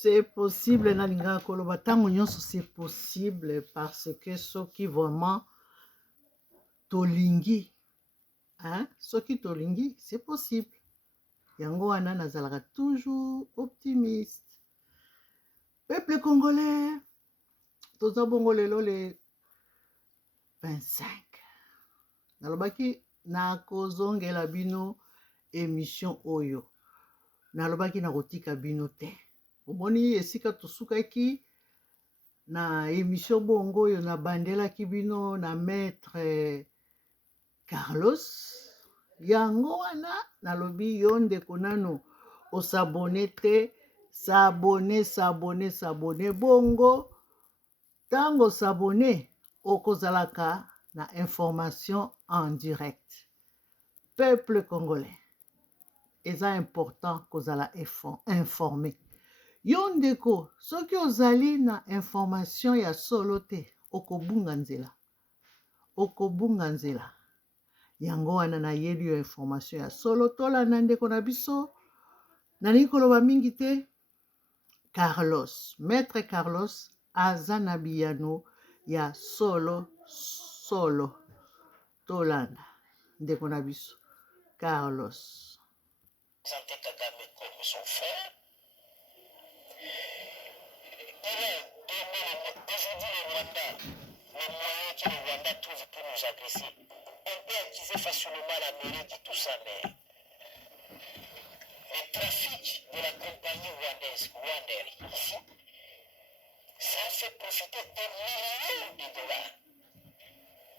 C'est possible, nalinga koloba tango nyonso c'est possible parce que soki vraiment tolingi, hein, soki tolingi, c'est possible. Yango wana nazalaka toujours optimiste. Peuple congolais, toza bongo lelo le 25. Nalobaki nakozongela bino émission oyo. Nalobaki nakotika bino te. Omoni esika tosukaki na émission bongo oyo nabandelaki bino na maître Carlos. Yango wana nalobi yo ndeko nano osabone te, sabone bongo. Tango sabone okozalaka na information en direct. Peuple congolais, eza important kozala informé. Yo ndeko, soki ozali na information ya solo te, okobunga nzela. Yango wana nayebi yo information ya solo, tolanda ndeko na biso, nalingi koloba mingi te. Carlos, maître Carlos, aza na biyano ya solo, tolanda ndeko na biso, Carlos. Santé Kagame comme son frère. Aujourd'hui, le Rwanda, le moyen que le Rwanda trouve pour nous agresser, on peut accuser facilement l'Amérique et tout ça, mais le trafic de la compagnie rwandaise, Rwandair, ici, ça fait profiter des millions de dollars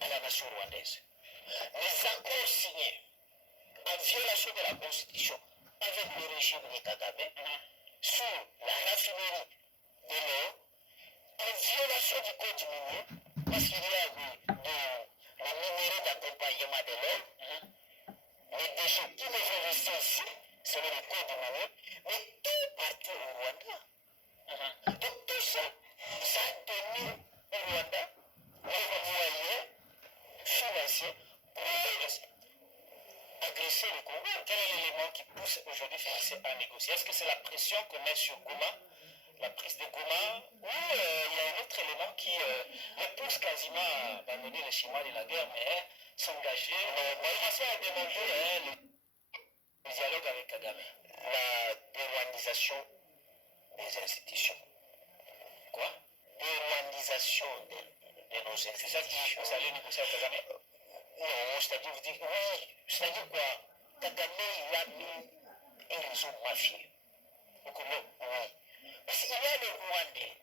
à la nation rwandaise. Les accords signés en violation de la Constitution avec le régime de Kagame sur la raffinerie de l'eau, en violation du code minier, parce qu'il y a le numéro d'accompagnement de l'eau, les déchets qui les ont restés ici, selon le code minier, mais tout partout au Rwanda. Donc tout ça, ça a donné au Rwanda les moyens financiers pour agresser le Congo. Quel est l'élément qui pousse aujourd'hui FARC à négocier? Est-ce que c'est la pression qu'on met sur Goma, la prise de Goma, ou il y a un autre élément qui le pousse quasiment à abandonner le schéma de la guerre, mais s'engager, commencer à demander le dialogue avec Kagame? La dérwandisation des institutions. Quoi? Dérwandisation de nos institutions. C'est ça que vous allez négocier avec Kagame? Non, c'est-à-dire, vous dites, oui, c'est-à-dire quoi? Kagame, il a mis une réseau mafieux. Au Congo, oui. Parce qu'il y a le Rwandais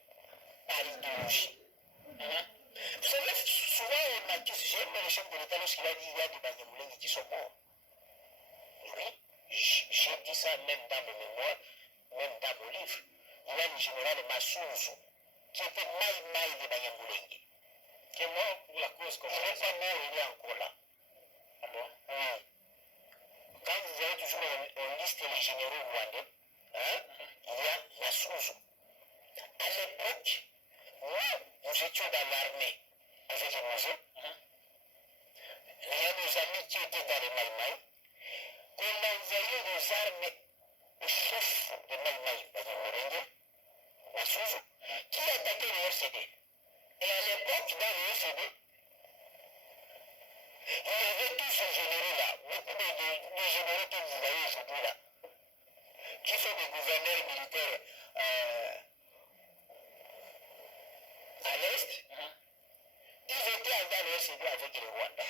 par idéologie. Vous savez, souvent on accuse, j'ai aimé le chef de l'État lorsqu'il a dit qu'il y a des Banyamulenge qui sont morts. Oui, j'ai dit ça même dans mes mémoires, même dans mon livre. Il y a le général Massouzou, qui était maï de Banyamulenge, qui est mort pour la cause comme ça. Il n'est pas mort, il est encore là. Ah bon? Oui. Quand vous voyez toujours on liste les généraux rwandais, hein, il y a Massouzou. À l'époque, nous étions dans l'armée avec les Mosés. Il y a nos amis qui étaient dans les Maïmaï. On a envoyé nos armes au chef de Maïmaï, Massouzou, qui a attaqué le RCD. Et à l'époque, dans le RCD, il y avait tous ces généraux-là, beaucoup de généraux que vous voyez aujourd'hui là, qui sont des gouverneurs militaires à l'Est. Ils étaient dans le RCD avec le Rwanda,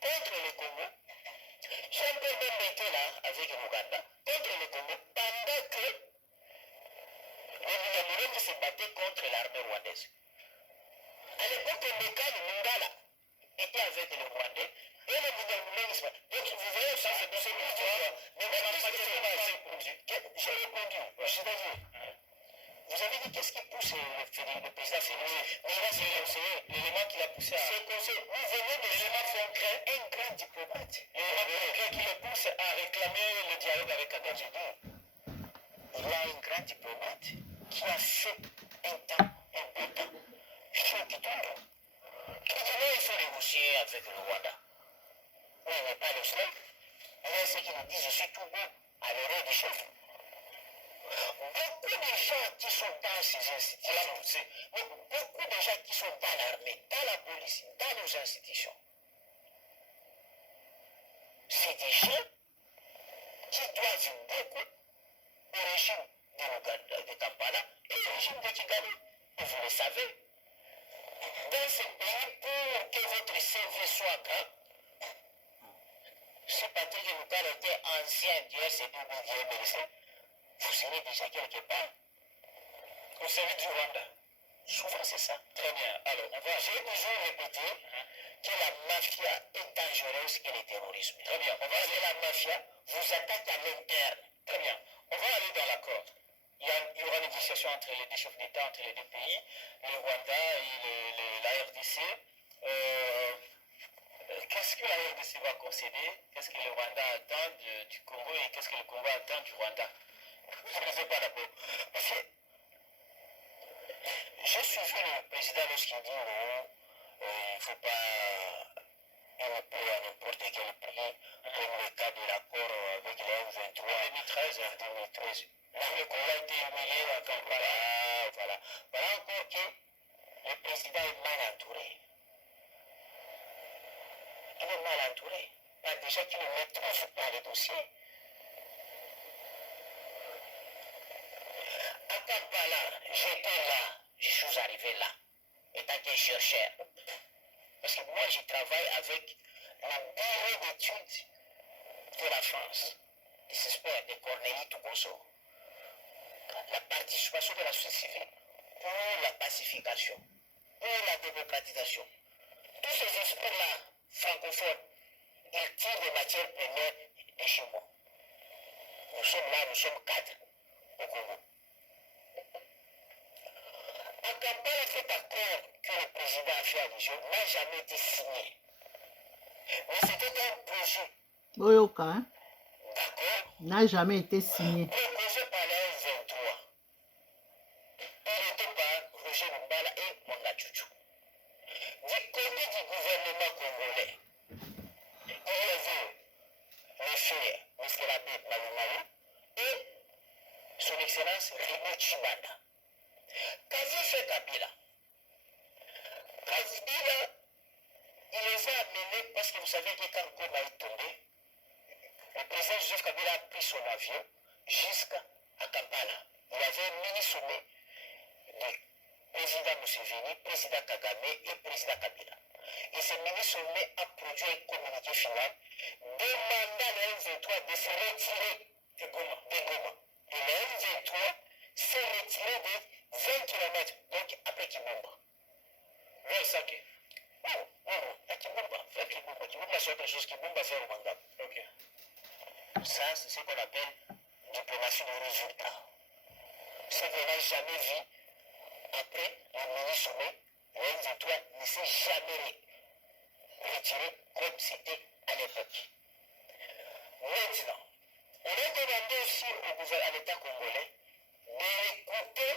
contre le Congo. Jean-Paul même était là avec l'Ouganda, contre le Congo, pendant que les Banyamulenge se battaient contre l'armée rwandaise. À l'époque, Mbeka, le Mungala, était avec les Rwandais, et les Banyamulenge. Donc, vous voyez, ça, c'est pour dire, mais on n'a pas répondu. J'ai répondu, c'est-à-dire, vous avez dit qu'est-ce qui pousse le président Félix? Mais là, c'est l'élément qui l'a poussé à... C'est conseil. Vous venez de l'élément concret, un grand diplomate. L'élément concret qui le pousse à réclamer le dialogue avec Kagame. Il y a un grand diplomate qui a fait un temps, un beau temps, chaud qui tombe. Qui dit non, il faut négocier avec le Rwanda. Oui, mais pas le seul. Il y a ceux qui nous disent je suis tout beau à l'oreille du chef. Beaucoup de gens qui sont dans ces institutions, beaucoup de gens qui sont dans l'armée, dans la police, dans nos institutions, c'est des gens qui doivent beaucoup au régime de Kampala et au régime de Kigali. Et vous le savez, dans ce pays, pour que votre CV soit grand, si Patrick Lucal était ancien du RCD-MLC, vous serez déjà quelque part. Vous serez du Rwanda. Souvent c'est ça. Très bien. Alors, j'ai toujours répété que la mafia est dangereuse que le terrorisme. Très bien. On va aller la mafia vous attaque à l'interne. Très bien. On va aller dans l'accord. Il y aura des négociations entre les deux chefs d'État, entre les deux pays, le Rwanda et la RDC. Qu'est-ce que la RDC va concéder? Qu'est-ce que le Rwanda attend du Congo et qu'est-ce que le Congo attend du Rwanda? Je ne sais pas d'abord. Parce que j'ai suivi le président lorsqu'il dit non, il ne faut pas une paix à n'importe quel prix, comme le cas de l'accord avec les M23 en 2013. Là, le Congo a été humilié à Kampala. Voilà. Voilà encore que le président est mal entouré. Il est mal entouré par des gens qui ne maîtrisent pas les dossiers. À Kampala, j'étais là, je suis arrivé là, étant un chercheur. Parce que moi, je travaille avec le bureau d'études de la France, des experts de Cornélie Toukoso. La participation de la société civile pour la pacification, pour la démocratisation. Tous ces experts-là, francophones, ils tirent des matières premières de chez moi. Nous sommes là, nous sommes 4 au Congo. À Kampala, cet accord que le président a fait allusion n'a jamais été signé. Mais c'était un projet. Boyoka, hein? D'accord. N'a jamais été signé. Proposé par les M23. Arrêté par Roger Lumbala et Mwanga Chuchu. Du côté du gouvernement congolais, il y avait le frère M. Labé Malumalu et son excellence Rimo Chibanda. Kazi Kabila. Kabila, il les a amenés parce que vous savez que quand Goma est tombé, le président Joseph Kabila a pris son avion jusqu'à Kampala. Il avait un mini-sommet du président Museveni, président Kagame et président Kabila. Et ce mini-sommet a produit un communiqué final demandant à l'M23 de se retirer de Goma. Et l'M23 s'est retiré de 20 km, donc après Kibumba. Oui, ça qui. Non, à Kibumba, vers Kibumba. Kibumba, c'est autre chose, Kibumba, c'est Rwanda. Ok. Ça, c'est ce qu'on appelle diplomatie de résultat. Ça qu'on n'a jamais vu après le mini-sommet, le M23 ne s'est jamais retiré comme c'était à l'époque. Maintenant, on a demandé aussi au gouvernement, à l'État congolais, d'écouter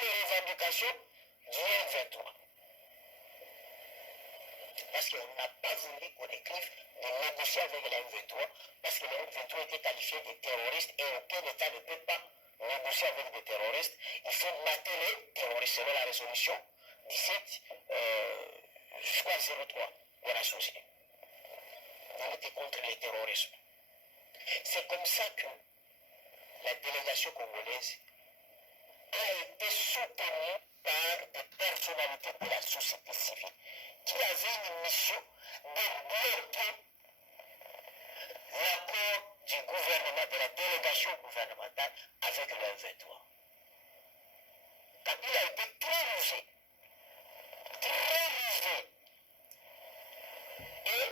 les revendications, du M23. Parce qu'on n'a pas voulu qu'on écrive de négocier avec les M23, parce que les M23 étaient qualifiés de terroristes et aucun État ne peut pas négocier avec des terroristes. Il faut mater les terroristes selon la résolution 17, je crois 03 de la société. On était contre le terrorisme. C'est comme ça que la délégation congolaise a été soutenue par des personnalités de la société civile qui avaient une mission de bloquer l'accord du gouvernement, de la délégation gouvernementale avec le M23. Kabila a été très rusé. Et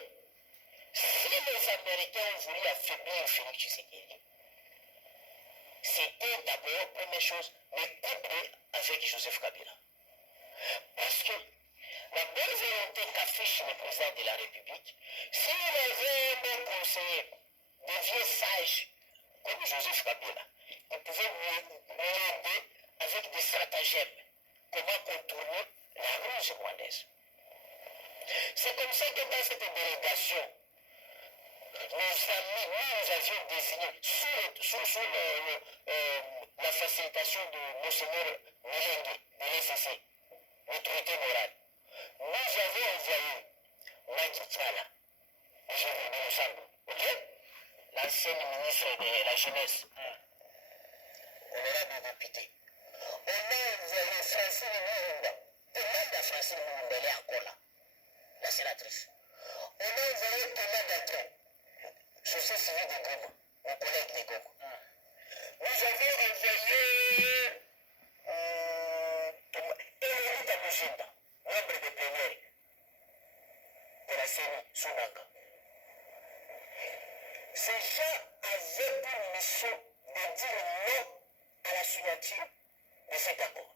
si les Américains ont voulu affaiblir Félix Tshisekedi, c'était d'abord, première chose, les couper avec Joseph Kabila. Parce que la bonne volonté qu'affiche le président de la République, s'il avait un bon conseiller, des vieux sages, comme Joseph Kabila, il pouvait l'aider avec des stratagèmes, comment contourner la ruse rwandaise. C'est comme ça que dans cette délégation, nous avions désigné sous la facilitation de Monseigneur Milenge de l'ECC, l'autorité morale. Nous avons envoyé Magui Tchala, ok, l'ancienne ministre de la Jeunesse, honorable député. On a envoyé Francine Moumba, demande à Francine Moumba, elle est encore là, la sénatrice. On a envoyé Thomas Datron, société civile de Goma, mon collègue de Goma. Nous avons envoyé Emerita Mujimba, membre de plénière de la CENI, Sounanga. Ces gens avaient pour mission de dire non à la signature de cet accord.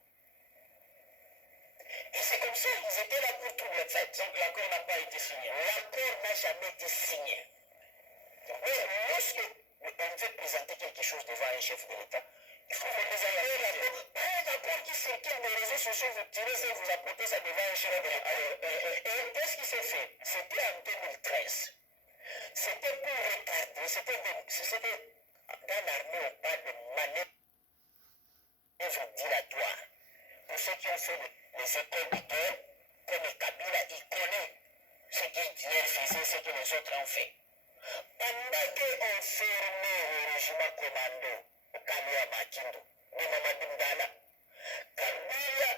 Et c'est comme ça, ils étaient là pour tout le fait. Donc l'accord n'a pas été signé. L'accord n'a jamais été signé. Mais lorsque on veut présenter quelque chose devant un chef de l'État, il faut que les accords, pas un accord qui circule dans les réseaux sociaux, vous tirez ça, vous apportez ça devant un chef de l'État. Et qu'est-ce qui s'est fait? C'était en 2013. C'était pour retarder, c'était dans l'armée, on parle de manœuvre dilatoire. Pour ceux qui ont fait les écoles de guerre, comme Kabila, il connaît ce qu'il faisait, ce que les autres ont fait. Pendant qu'on fermait le régiment commando au Kamia Makindo, de Mamadou Ndala, Kabila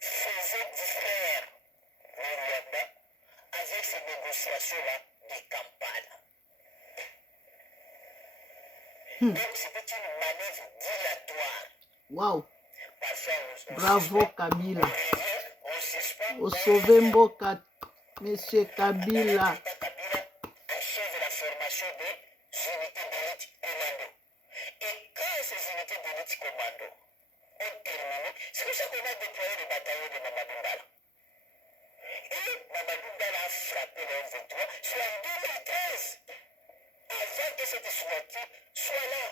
faisait distraire le Rwanda avec ces négociations-là de Kampala. Donc c'était une manœuvre dilatoire. Waouh! Bravo Kabila. Au sauver Mboka, Monsieur Kabila. Achève la formation des unités d'élite commando. Et quand ces unités d'élite commando ont terminé, c'est pour ça qu'on a déployé le bataillon de Mamadou Ndala. Et Mamadou Ndala a frappé le M23, c'est en 2013, avant que cette signature soit là.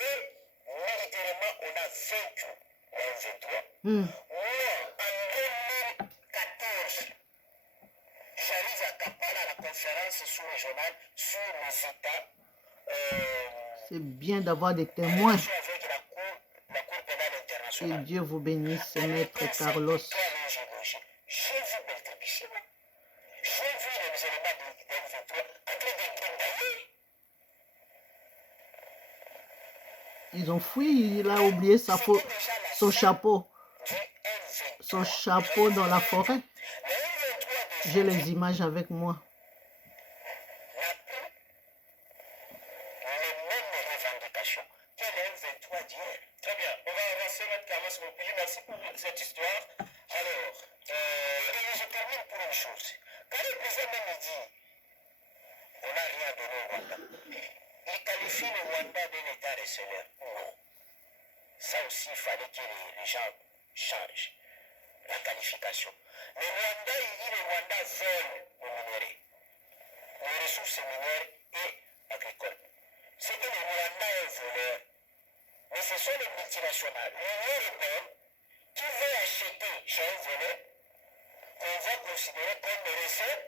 Et militairement, on a vaincu le M23. Moi, en 2014, j'arrive à Kampala à la conférence sous-régionale sur les États. C'est bien d'avoir des témoins. Avec la Cour pénale Que internationale. Dieu vous bénisse, Maître Carlos. J'ai vu Beltrabishima. J'ai vu les éléments de M23 en train de brindailler. Ils ont fui, il a oublié son chapeau. Son chapeau dans la forêt. J'ai les images avec moi. Les mêmes revendications que le M23 d'hier. Très bien, on va avancer notre Carlos Mopili. Merci pour cette histoire. Alors, je termine pour une chose. Quand le président me dit on n'a rien donné au Rwanda, il qualifie le Rwanda d'un État receleur. Non. Ça aussi, il fallait que les gens changent la qualification. Le Rwanda, il dit le Rwanda vole le minerai, les ressources minières et agricoles. C'est que le Rwanda est voleur. Mais ce sont les multinationales, l'Union européenne, qui veut acheter chez un voleur qu'on va considérer comme des receleurs.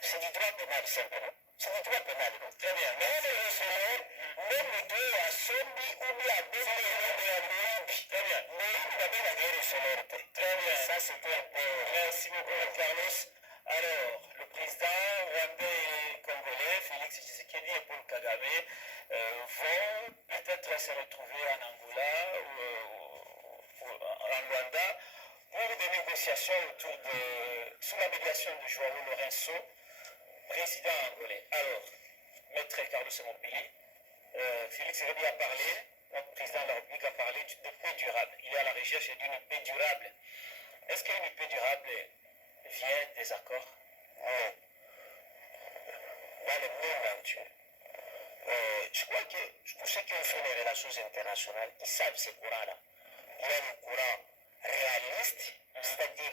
C'est du droit pénal simplement. C'est du droit pénal. Très bien. Mais les receleurs, même le droit à Sombi ou bien à Béni et à Moïbi. Très bien. Mais il va bien la receleurs. Très bien. Ça, c'était un peu. Merci beaucoup, Carlos. Alors, le président rwandais et congolais, Félix Tshisekedi et Paul Kagame, vont peut-être se retrouver en Angola ou en Rwanda pour des négociations sous la médiation de Joao Lourenço, président angolais. Alors, Maître Carlos Mopili, Félix Tshisekedi a parlé, notre président de la République a parlé de paix durable. Il est à la recherche d'une paix durable. Est-ce qu'une paix durable vient des accords? Non. Dans le monde entier. Je crois que pour ceux qui ont fait les relations internationales, ils savent ce courant-là. Il y a le courant réaliste, c'est-à-dire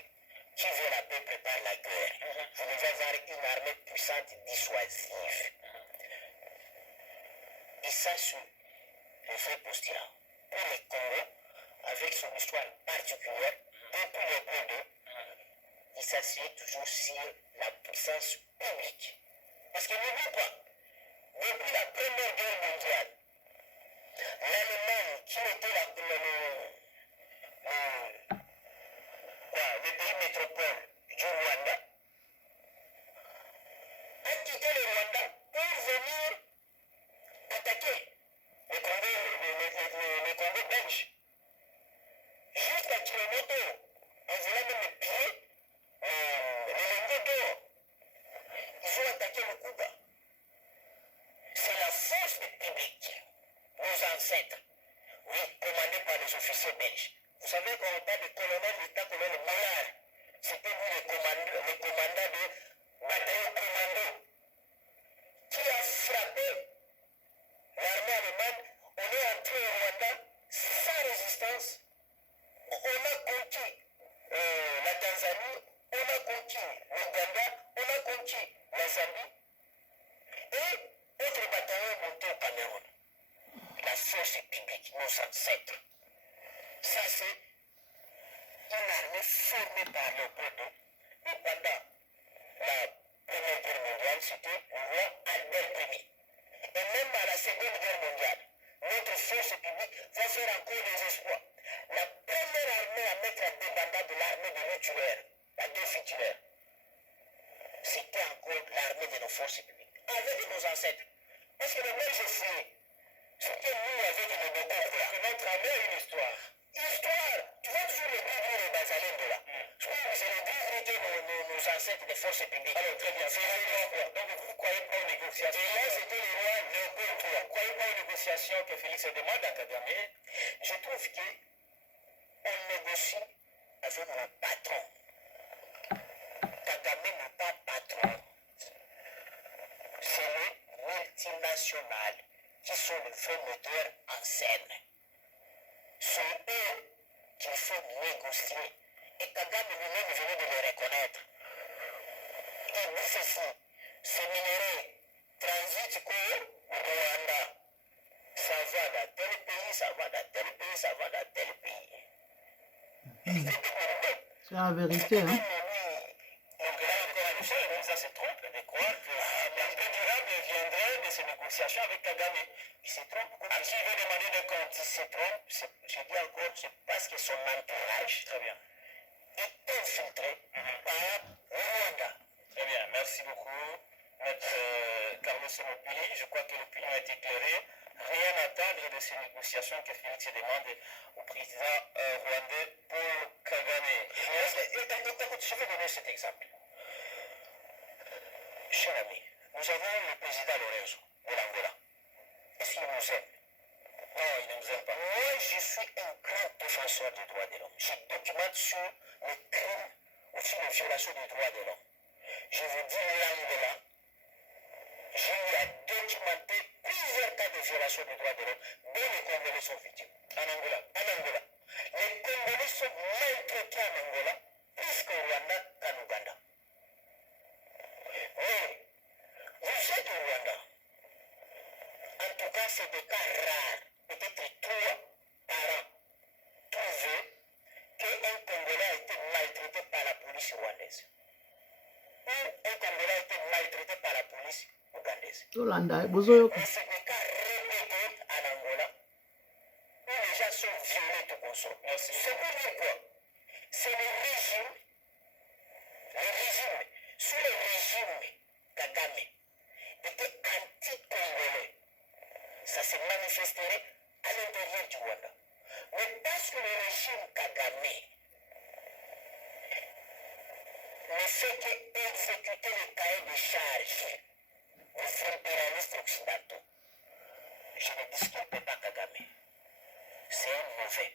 qui veut la paix prépare la guerre. Vous devez avoir une armée puissante dissuasive. Et ça, c'est le vrai postulat. Pour le Congo, avec son histoire particulière, depuis le Congo, il s'assied toujours sur la puissance publique Parce que n'oublie pas, depuis la Première Guerre mondiale, l'Allemagne, qui était le pays métropole du Rwanda, a quitté le Rwanda pour venir attaquer le Congo belge. Jusqu'à Kilomoto, en voulant même piller les lingots d'or. Ils ont attaqué le Cuba. C'est la force publique, nos ancêtres, oui, commandée par les officiers belges. Vous savez, quand on parle de colonel, lieutenant-colonel Maillard, c'était lui le commandant de bataillon commando, qui a frappé l'armée allemande. On est entré au Rwanda sans résistance. On a conquis la Tanzanie, on a conquis l'Ouganda, on a conquis la Zambie. Et notre bataillon est monté au Cameroun. La force publique, nos ancêtres. Ça, c'est une armée formée par le Bordeaux. Et pendant la Première Guerre mondiale, c'était le roi Albert Ier. Et même à la Seconde Guerre mondiale, notre force publique va faire encore des exploits. La première armée à mettre en débandade de l'armée de l'Utulaire, la défitulaire, c'était encore l'armée de nos forces publiques, avec de nos ancêtres. Parce que le Belge fouillé, c'était nous avec nos Boko. Notre armée a une histoire. Histoire, tu vois toujours le livre de Bazalène de là. Je crois que c'est le livre de nos ancêtres des forces publiques. Alors très bien, c'est l'histoire. Donc vous ne croyez pas aux négociations. Et là, c'était le roi Léopold III. Vous ne croyez pas aux négociations que Félix demande à Kagame. Je trouve qu'on négocie avec un patron. Kagame n'est pas patron. C'est les multinationales qui sont les vrais moteurs en scène. C'est eux qu'il faut négocier. Et Kagame lui-même venu de le reconnaître. Et dit ceci, ces minéraux transitent au Rwanda. Ça va dans tel pays, ça va dans tel pays, ça va dans tel pays. C'est la vérité, hein. Ça se trompe de croire que la paix durable viendrait de ces négociations avec Kagame. Il se trompe. À qui il veut demander des comptes, il se trompe. Je dis encore, c'est parce que son entourage, très bien, est infiltré par Rwanda. Très bien, merci beaucoup. Maître Carlos Mopili, je crois que l'opinion a été éclairée. Rien à attendre de ces négociations que Félix demande au président rwandais Paul Kagame. Je vais donner cet exemple. Cher ami, nous avons le président Lorenzo de l'Angola. Est-ce qu'il nous aime? Non, il ne nous aime pas. Moi, je suis un grand défenseur des droits de l'homme. Je documente sur les crimes ou sur les violations des droits de l'homme. Je vous dis l'Angola. J'ai documenté plusieurs cas de violation des droits de l'homme dont les Congolais sont victimes. En Angola. Les Congolais sont maltraités en Angola plus qu'au Rwanda qu'en Ouganda. Mais vous êtes au Rwanda. En tout cas, c'est des cas rares, peut-être 3 par an, trouvés qu'un Congolais a été maltraité par la police rwandaise. Ou un Congolais a été maltraité par la police ougandaise. Mais c'est des cas répétés en Angola où les gens sont violés tout consort. C'est pour dire quoi? C'est le régime, sous le régime Kagame, était anti-congolais. Ça se manifesterait à l'intérieur du Rwanda. Mais parce que le régime Kagame ne fait qu'exécuter les cahiers de charges des impérialistes occidentaux, je ne discute pas Kagame. C'est un mauvais.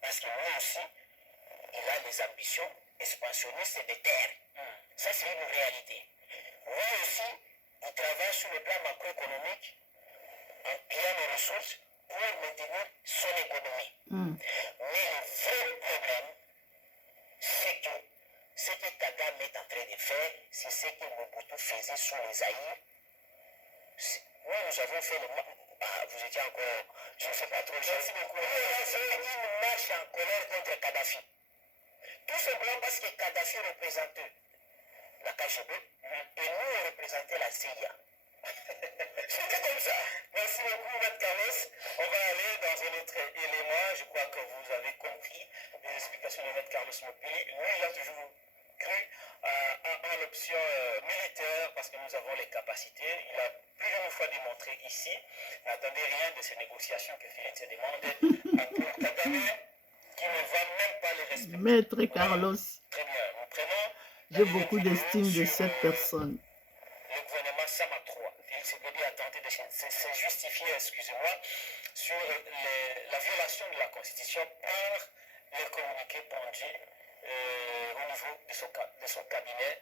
Parce que lui aussi, il a des ambitions expansionnistes des terres. Ça, c'est une réalité. Lui aussi, il travaille sur le plan macroéconomique en pillant les ressources pour maintenir son économie. Mais le vrai problème, c'est que ce que Kagame est en train de faire, c'est ce que Mobutu faisait sous les Zaïre. Nous avons fait le... vous étiez encore... Je ne sais pas trop. Merci beaucoup. Nous avons fait une marche en colère contre Kadhafi. Tout simplement parce que Kadhafi représentait la KGB, et nous, on représentait la CIA. C'était comme ça. Merci beaucoup, Maître Carlos. On va aller dans un autre élément. Je crois que vous avez compris les explications de Maître Carlos Mopili. Lui, il a toujours cru à l'option militaire parce que nous avons les capacités. Il a plusieurs fois démontré ici. N'attendez rien de ces négociations que Félix se demande à Paul Kagame, qui ne va même pas les respecter. Maître Carlos, Très bien. Nous prenons j'ai beaucoup d'estime de cette personne. le gouvernement Sama 3. Félix Tshisekedi a tenté de se justifier, excusez-moi, sur la violation de la Constitution par les communiqués pendus au niveau de son cabinet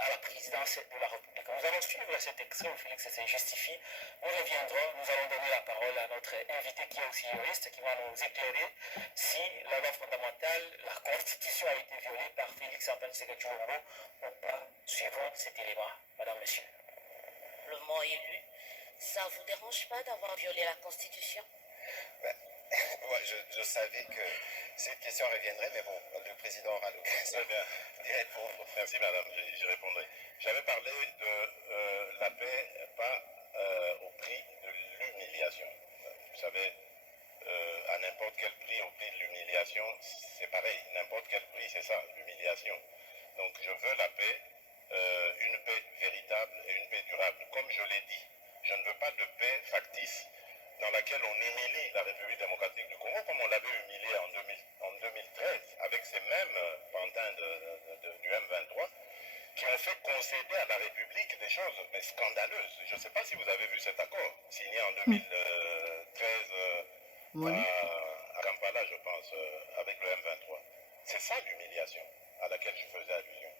à la présidence de la République. Nous allons suivre cet extrait où Félix se justifie. Nous reviendrons, nous allons donner la parole à notre invité qui est aussi juriste, qui va nous éclairer si la loi fondamentale, la Constitution a été violée par Félix Antoine Tshisekedi Tshilombo ou pas. Suivons cet élément, madame, monsieur. Le mot élu, ça vous dérange pas d'avoir violé la Constitution? Ouais, je savais que cette question reviendrait, mais bon, le président aura l'occasion d'y répondre. Merci madame, j'y répondrai. J'avais parlé de la paix, pas au prix de l'humiliation. Vous savez, à n'importe quel prix, au prix de l'humiliation, c'est pareil, n'importe quel prix, c'est ça, l'humiliation. Donc je veux la paix, une paix véritable et une paix durable. Comme je l'ai dit, je ne veux pas de paix factice dans laquelle on humilie la République démocratique du Congo comme on l'avait humilié en 2013 avec ces mêmes pantins du M23 qui ont fait concéder à la République des choses mais scandaleuses. Je ne sais pas si vous avez vu cet accord signé en 2013 à Kampala, je pense, avec le M23. C'est ça l'humiliation à laquelle je faisais allusion.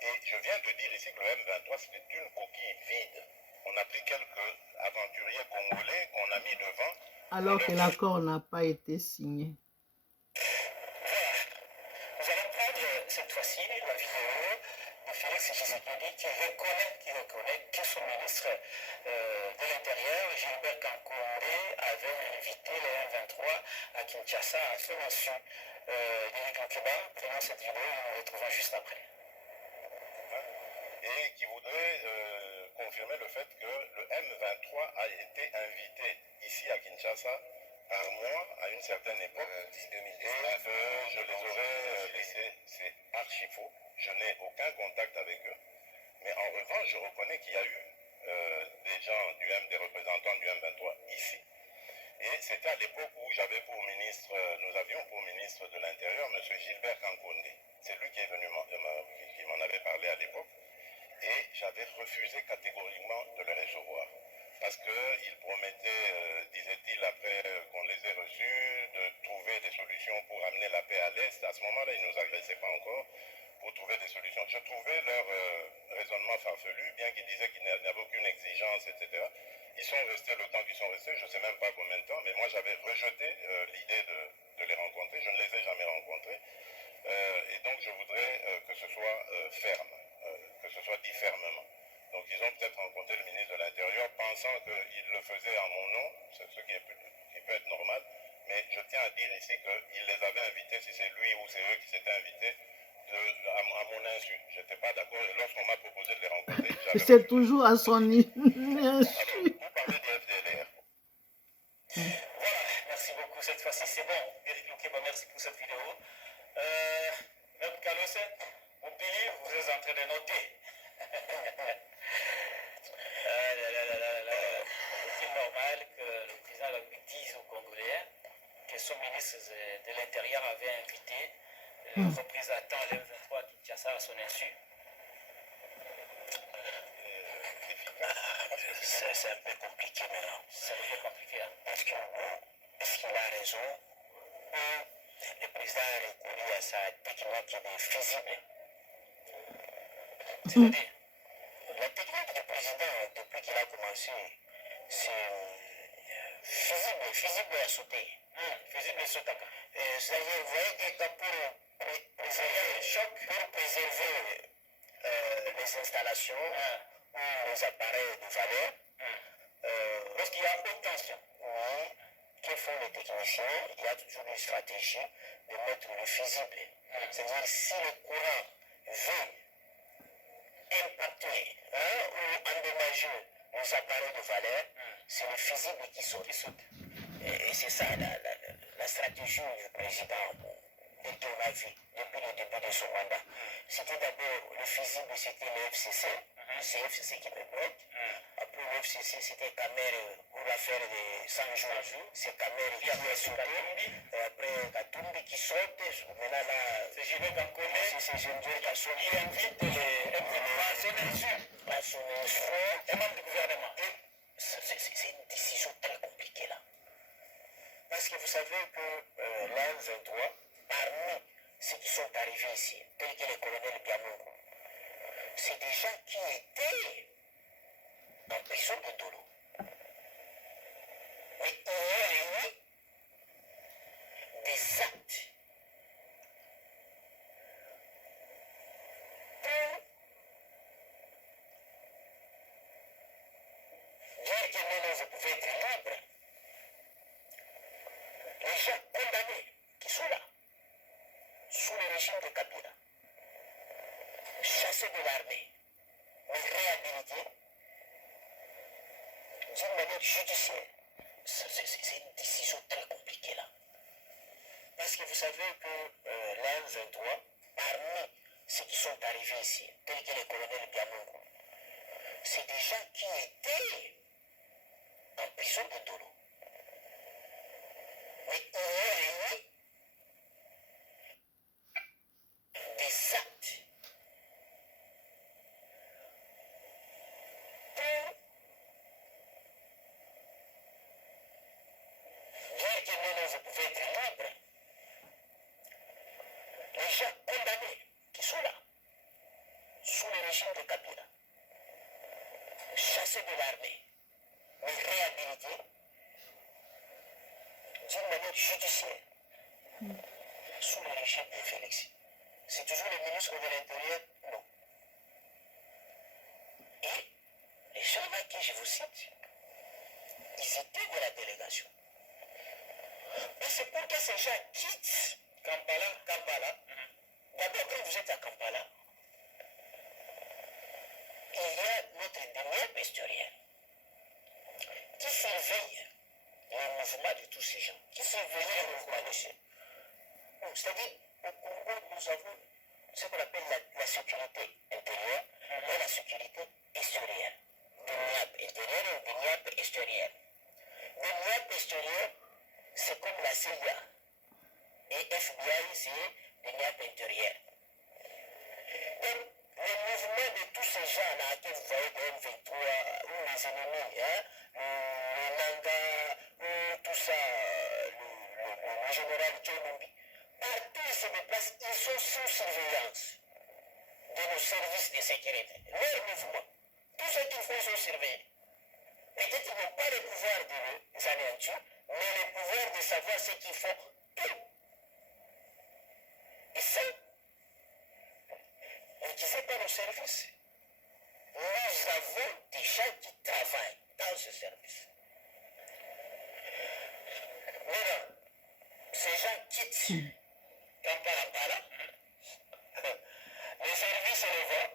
Et je viens de dire ici que le M23, c'était une coquille vide. On a pris quelques aventuriers congolais qu'on a mis devant. Alors que l'accord n'a pas été signé. Voilà. Nous allons prendre cette fois-ci la vidéo de Félix Tshisekedi qui reconnaît que son ministre de l'Intérieur, Gilbert Kankouré, avait invité les M23 à Kinshasa à son insu. Eric Nkeba, prenons cette vidéo et nous nous retrouvons juste après. Et qui voudrait confirmer le fait que le M23 a été invité ici à Kinshasa par moi à une certaine époque. Et je les aurais laissés, c'est archi faux. Je n'ai aucun contact avec eux. Mais en revanche, je reconnais qu'il y a eu des représentants du M23 ici. Et c'était à l'époque où nous avions pour ministre de l'Intérieur M. Gilbert Kankouré. C'est lui qui est venu qui m'en avait parlé à l'époque. Et j'avais refusé catégoriquement de le recevoir. Parce qu'il promettait, disait-il, après qu'on les ait reçus, de trouver des solutions pour amener la paix à l'Est. À ce moment-là, ils ne nous agressaient pas encore pour trouver des solutions. Je trouvais leur raisonnement farfelu, bien qu'ils disaient qu'ils n'avaient aucune exigence, etc. Ils sont restés le temps qu'ils sont restés, je ne sais même pas combien de temps, mais moi j'avais rejeté l'idée de les rencontrer. Je ne les ai jamais rencontrés. Et donc je voudrais que ce soit ferme. Que ce soit dit fermement. Donc ils ont peut-être rencontré le ministre de l'Intérieur pensant qu'il le faisait en mon nom, ce qui peut être normal, mais je tiens à dire ici qu'il les avait invités, si c'est lui ou c'est eux qui s'étaient invités, à mon insu. Je n'étais pas d'accord et lorsqu'on m'a proposé de les rencontrer, c'est toujours à son insu. Vous parlez des FDLR. Voilà, merci beaucoup. Cette fois-ci, c'est bon. Eric Nkeba, merci pour cette vidéo. Même Carlos, Mopili, vous êtes en train de noter. Est-il normal que le président de la République dise aux Congolais que son ministre de l'Intérieur avait invité le représentant de l'M23 à Kinshasa à son insu? C'est un peu compliqué maintenant. Ça devient compliqué, hein? Parce que, est-ce qu'il a raison ou le président a recouru à sa technique fusible? C'est-à-dire, La technique du président, depuis qu'il a commencé, c'est fusible à sauter. fusible et Sotaka. C'est-à-dire, vous voyez que pour préserver le choc, pour préserver les installations ou les appareils de valeur, Lorsqu'il y a haute tension, oui, que font les techniciens, il y a toujours une stratégie de mettre le fusible. C'est-à-dire, si le courant veut impacter ou endommager nos appareils de valeur, c'est le fusible qui saute. Et c'est ça la stratégie du président dont on a vu depuis le début de son mandat. C'était d'abord le fusible, c'était le FCC, c'est FCC qui me bloque. Après le FCC, c'était Kamere pour l'affaire des 100 jours. C'est Kamere qui a sauté. Et après Katumbi qui saute. Maintenant là, c'est Gino Kankone. C'est Gino Kankone. Il invite à son insu et même du gouvernement. C'est une décision très compliquée là. Parce que vous savez que l'M23, parmi ceux qui sont arrivés ici, tels que le colonel Biamongo, c'est des gens qui étaient en prison de Dolo. Mais il y a eu des actes pour dire que maintenant vous pouvez être libre. Les gens condamnés qui sont là, sous le régime de Kabila, chassés de l'armée, mais réhabilités d'une manière judiciaire. C'est une décision très compliquée là. Parce que vous savez que l'M23, parmi ceux qui sont arrivés ici, tels que le colonel Biamongo, c'est des gens qui étaient en prison de Dolo. Mais il y a eu des actes pour dire que maintenant vous pouvez être libre. Les gens condamnés qui sont là, sous le régime de Kabila, chassés de l'armée, mais réhabilités d'une manière judiciaire, sous le régime de Félix. C'est toujours le ministre de l'Intérieur? Non. Et les gens-là que je vous cite, ils étaient de la délégation. Mais c'est pour que ces gens quittent Kampala. D'abord, quand vous êtes à Kampala, il y a notre dernière pesturière qui surveille le mouvement de tous ces gens, qui surveille le mouvement de chez. C'est-à-dire, au Congo, nous avons ce qu'on appelle la sécurité intérieure et la sécurité extérieure. BNIAP intérieure et BNIAP extérieure. BNIAP extérieure, c'est comme la CIA. Et FBI, c'est BNIAP intérieure. Donc, le mouvement de tous ces gens-là que vous voyez dans M23, ou les ennemis, le Nanga, tout ça, le général Tchounoumbi, partout ils se déplacent, ils sont sous surveillance de nos services de sécurité. Leur mouvement, tout ce qu'ils font sont surveillés. Peut-être qu'ils n'ont pas le pouvoir de les anéantir, mais le pouvoir de savoir ce qu'ils font tout. Et ça, ne disait pas nos services. Nous avons des gens qui travaillent dans ce service. Maintenant, ces gens quittent Kampala, le service le voit,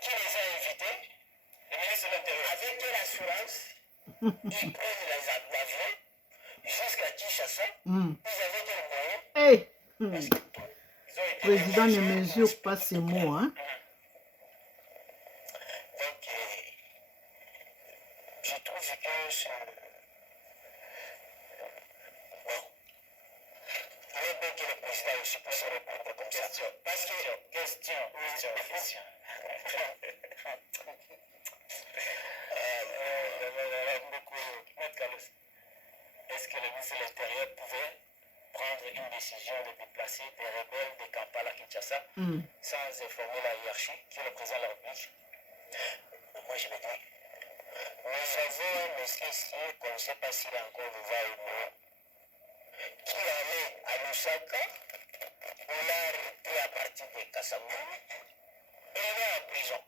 qui les a invités, le ministre de l'Intérieur, avec quelle assurance ils prennent les avions jusqu'à Kinshasa, ils avaient quel moyen? Parce que Le président ne mesure pas ses mots, hein? Donc, je trouve que c'est... Bon. Il est bien que le président aussi puisse répondre comme ça. Parce que... Question. Est-ce que le ministre de l'Intérieur pouvait prendre une décision de déplacer des rebelles de Kampala à Kinshasa sans informer la hiérarchie qui est le président de la République? Moi je me dis, nous avons un monsieur ici qu'on ne sait pas s'il est encore vivant ou non, qui allait à Lusaka, on l'a arrêté à partir de Kassamou, et il est en prison.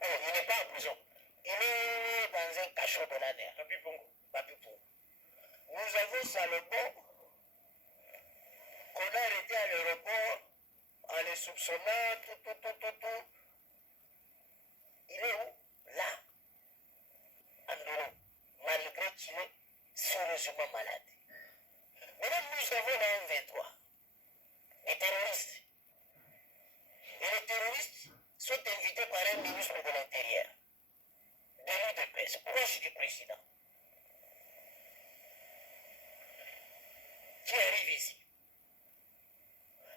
Non, il n'est pas en prison. Il est dans un cachot de la mer. Papipongo. Nous avons Salomon qu'on a arrêté à l'aéroport en les soupçonnant, tout. Il est où? Là. En Europe, malgré qu'il est sérieusement malade. Maintenant, nous avons la M23, les terroristes. Et les terroristes sont invités par un ministre de l'Intérieur, de l'UDPS, proche du président, qui arrive ici,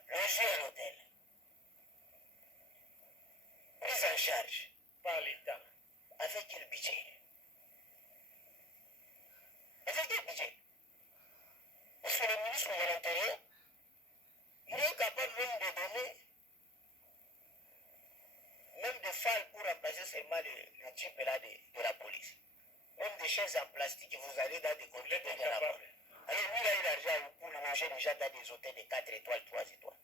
logé à l'hôtel, pris en charge par l'État. Avec quel budget? Avec quel budget? Parce que le ministre de l'Intérieur, il est capable même de donner, même des phares pour remplacer seulement le type là de la police. Même des chaises en plastique, vous allez dans des complètes de là-bas. Alors lui, il a eu l'argent pour le loger déjà dans des hôtels de 4 étoiles, 3 étoiles.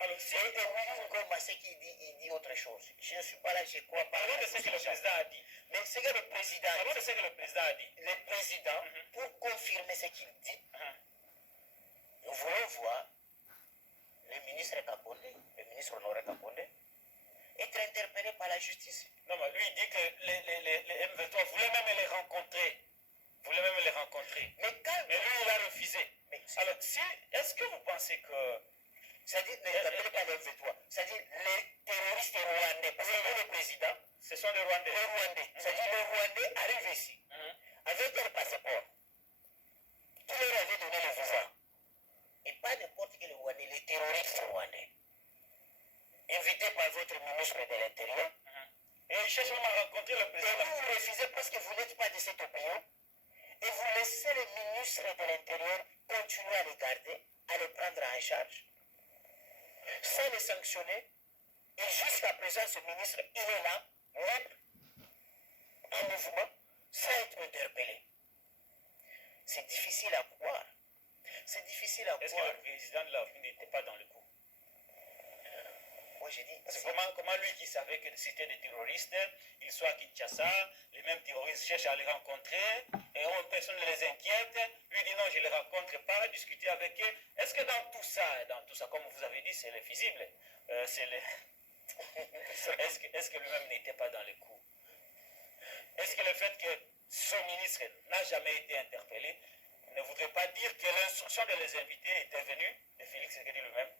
Alors, c'est comme ce qu'il dit, il dit autre chose. Je ne suis pas là, je crois pas. Parlons de ce que le président a dit. Mais ce que le président Parlons de ce que le président a dit. Le président, pour confirmer ce qu'il dit, nous voulons voir le ministre Kakondé, le ministre Honoré Kakondé, être interpellé par la justice. Non, mais lui, il dit que les M23 voulaient même les rencontrer. Mais quand... Mais lui, il a refusé. Mais alors, est-ce que vous pensez que... C'est-à-dire, ne t'appelez pas les M23, c'est-à-dire les terroristes rwandais, parce que le président, ce sont des Rwandais. Les Rwandais, c'est-à-dire les Rwandais arrivent ici, avec leur passeport, qui leur avait donné le visa. Et pas n'importe quel Rwandais, les terroristes rwandais, invités par votre ministre de l'Intérieur, et ils cherchent même à rencontrer le et président. vous refusez parce que vous n'êtes pas de cette opinion, et vous laissez le ministre de l'Intérieur continuer à les garder, à les prendre en charge, sans les sanctionner. Et jusqu'à présent, ce ministre, il est là, libre, en mouvement, sans être interpellé. C'est difficile à croire. C'est difficile à Est-ce croire. que le président de la République n'était pas dans le coup? Moi, j'ai dit... Comment lui qui savait que c'était des terroristes, ils sont à Kinshasa, les mêmes terroristes cherchent à les rencontrer, et personne ne les inquiète, lui dit non, je ne les rencontre pas, discuter avec eux. Est-ce que dans tout ça, comme vous avez dit, c'est le visible, est-ce que lui-même n'était pas dans le coup? Est-ce que le fait que son ministre n'a jamais été interpellé ne voudrait pas dire que l'instruction de les inviter était venue de Félix Tshisekedi lui-même?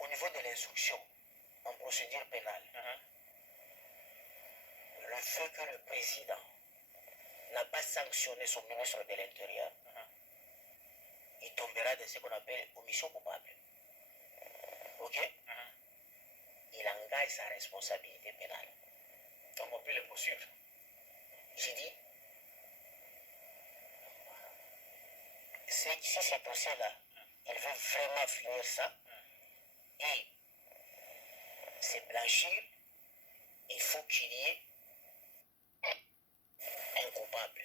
Au niveau de l'instruction en procédure pénale, le fait que le président n'a pas sanctionné son ministre de l'Intérieur, il tombera de ce qu'on appelle omission coupable. Ok? Il engage sa responsabilité pénale. Donc on peut le poursuivre. J'ai dit, si c'est procès-là, il veut vraiment finir ça, et c'est blanchir, il faut qu'il y ait un coupable.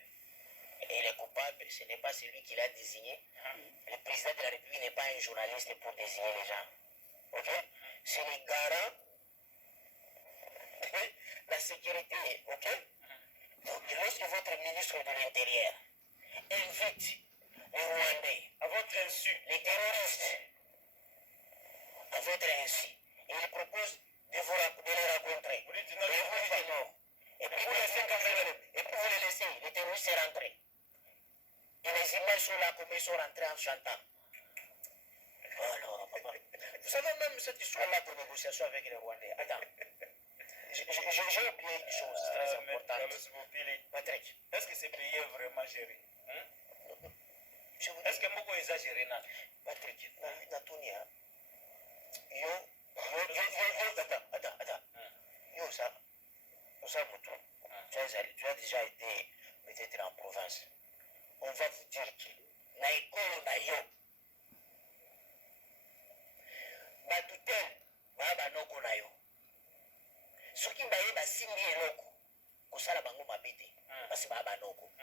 Et le coupable, ce n'est pas celui qui l'a désigné. Le président de la République n'est pas un journaliste pour désigner les gens. Ok? C'est le garant de la sécurité. Ok? Donc, lorsque votre ministre de l'Intérieur invite les Rwandais À votre insu, les terroristes, à votre insu, et il propose de les rencontrer. vous dites Et non, vous dites non. Et puis vous les laissez, les terroristes sont rentrés. Et les images sont là comme ils sont rentrés en chantant. Alors, papa, vous savez même cette histoire-là de négociation avec les Rwandais. Attends. J'ai oublié une chose très importante. Patrick, est-ce que ce pays est vraiment géré? je vous Est-ce dis, que Moko est géré? Patrick, Natonia, attends. Yo, ça, Moutou, tu as déjà été peut-être en province. On va vous dire que Naïkolo Nayo, Batutel, Babanoko Nayo. Ce qui m'a dit, Simbi et Loko, Kosala Bango Mabete, parce que Babanoko.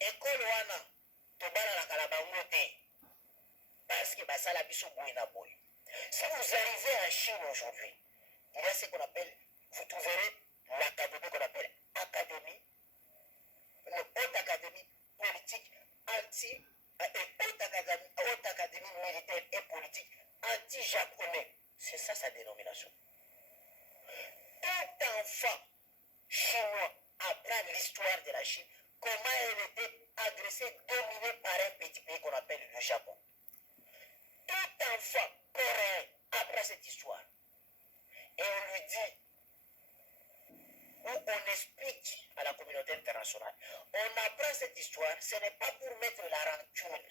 École Wana, Tobana la Kalabango te, parce que Basala Biso Bouina Boy. Si vous arrivez en Chine aujourd'hui, il y a ce qu'on appelle, vous trouverez l'académie qu'on appelle académie, une haute académie politique haute académie militaire et politique anti-japonais. C'est ça sa dénomination. Tout enfant chinois apprend l'histoire de la Chine, comment elle était agressée, dominée par un petit pays qu'on appelle le Japon. Tout enfant coréen apprend cette histoire. Et on lui dit, où on explique à la communauté internationale, on apprend cette histoire, ce n'est pas pour mettre la rancune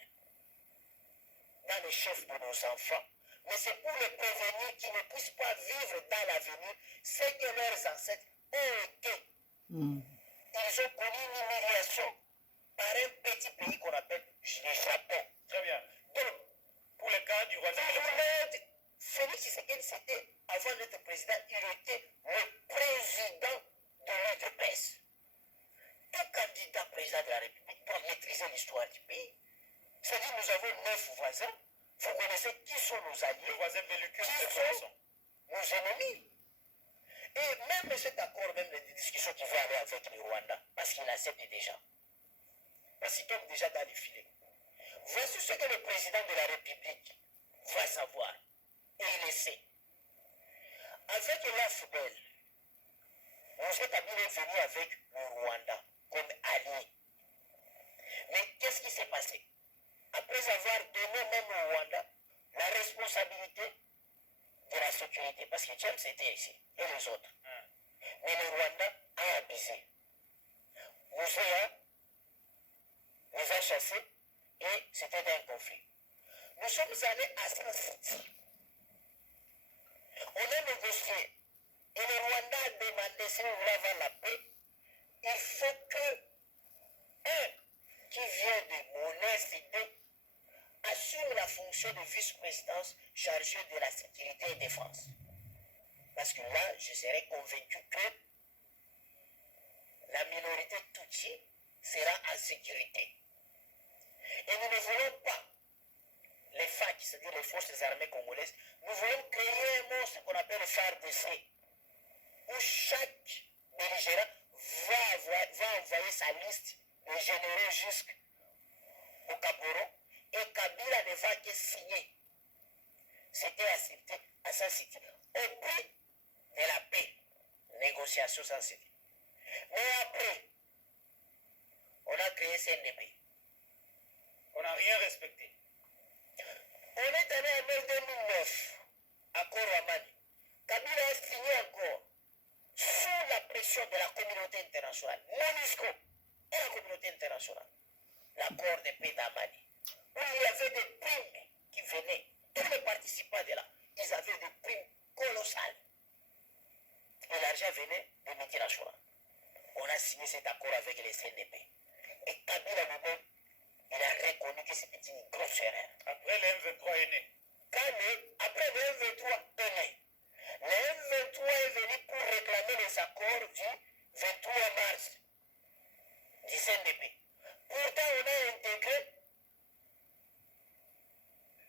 dans les chefs de nos enfants, mais c'est pour les prévenir qu'ils ne puissent pas vivre dans l'avenir ce que leurs ancêtres ont été. Ils ont connu une humiliation par un petit pays qu'on appelle le Japon. Très bien. Donc, pour le cas du Rwanda, Félix Tshisekedi, c'était, avant d'être président, il était le président de l'UDPS. Un candidat président de la République doit maîtriser l'histoire du pays. C'est-à-dire, nous avons 9 voisins. Vous connaissez qui sont nos alliés, le voisin belliqueux, qui sont nos ennemis. Et même cet accord, même les discussions qui vont aller avec le Rwanda, parce qu'il accepte déjà. Parce qu'il tombe déjà dans les filets. Voici ce que le président de la République va savoir. Et il le sait. Avec l'AFDEL, M. Kabila est venu avec le Rwanda comme allié. Mais qu'est-ce qui s'est passé? Après avoir donné même au Rwanda la responsabilité de la sécurité, parce que James était ici, et les autres. Mais le Rwanda a abusé. Les a chassés, et c'était un conflit. Nous sommes allés à San City. On a négocié. Et le Rwanda a demandé, si nous voulons avoir la paix, il faut que un qui vient de mon institut assume la fonction de vice-présidence chargée de la sécurité et défense. Parce que là, je serais convaincu que la minorité Tutsi sera en sécurité. Et nous ne voulons pas les FAC, c'est-à-dire les forces armées congolaises, nous voulons créer un monstre qu'on appelle le FARDC, où chaque belligérant va envoyer sa liste de généraux jusqu'au Caporon, et Kabila ne va que signer. C'était accepté à San City, au prix de la paix, négociation San City. Mais après, on a créé CNDP. on n'a rien respecté. On est allé en mai 2009, accord Ouamani. Kabila a signé encore, sous la pression de la communauté internationale, MONUSCO et la communauté internationale, l'accord de paix d'Amani, où il y avait des primes qui venaient. Tous les participants de là, ils avaient des primes colossales. Et l'argent venait des multinationales. On a signé cet accord avec les CNDP. Et Kabila lui-même, il a reconnu que c'était une grosse erreur. Après, le M23 est né. Après le M23 est né. Le M23 est venu pour réclamer les accords du 23 mars du CNDP. Pourtant, on a intégré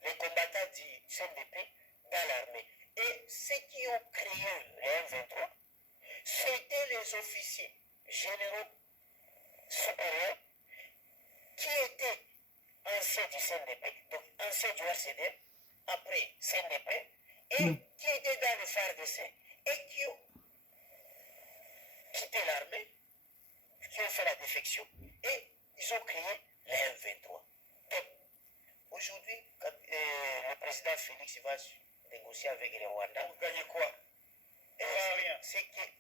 les combattants du CNDP dans l'armée. Et ceux qui ont créé le M23, c'était les officiers généraux supérieurs qui étaient anciens du CNDP, donc anciens du RCD, après CNDP, et qui étaient dans le FARDC, et qui ont quitté l'armée, qui ont fait la défection, et ils ont créé le M23. Donc, aujourd'hui, le président Félix va négocier avec les Rwandais. Pour gagner quoi? Rien.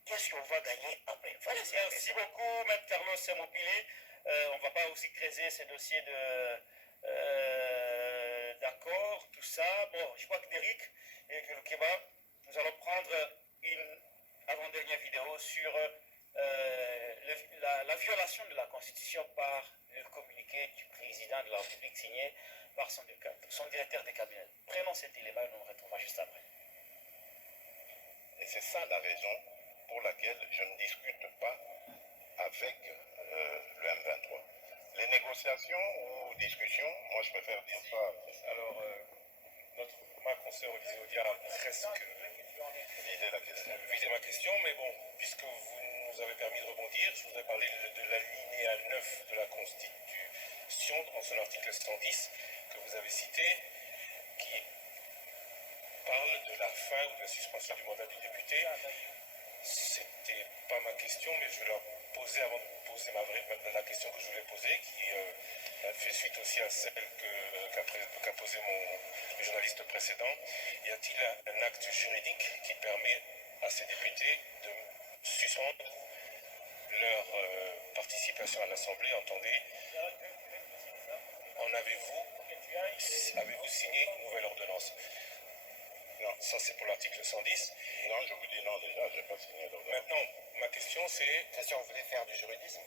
Qu'est-ce qu'on va gagner après? Voilà, merci beaucoup, Maître Carlos Semopili. On ne va pas aussi creuser ces dossiers d'accord, tout ça. Bon, je crois que Derrick et que le Kéba, nous allons prendre une avant-dernière vidéo sur la violation de la Constitution par le communiqué du président de la République signé par son directeur de cabinet. Prenons cet élément et nous nous retrouvons juste après. Et c'est ça la raison pour laquelle je ne discute pas avec le M23. Les négociations ou discussions, moi je préfère dire ça. Alors, ma consoeur Olivier a presque visé ma question, mais bon, puisque vous nous avez permis de rebondir, je voudrais parler de l'alinéa 9 de la Constitution Constitution, en son article 110 que vous avez cité, qui parle de la fin ou de la suspension du mandat du député. C'était pas ma question, mais je vais la poser avant de poser la question que je voulais poser, qui fait suite aussi à celle qu'a posée le journaliste précédent. Y a-t-il un acte juridique qui permet à ces députés de suspendre leur participation à l'Assemblée? Entendez, avez-vous signé une nouvelle ordonnance? Non, ça c'est pour l'article 110. Non, je vous dis non déjà, je n'ai pas signé l'ordonnance. Maintenant, ma question c'est... Question, vous voulez faire du juridisme?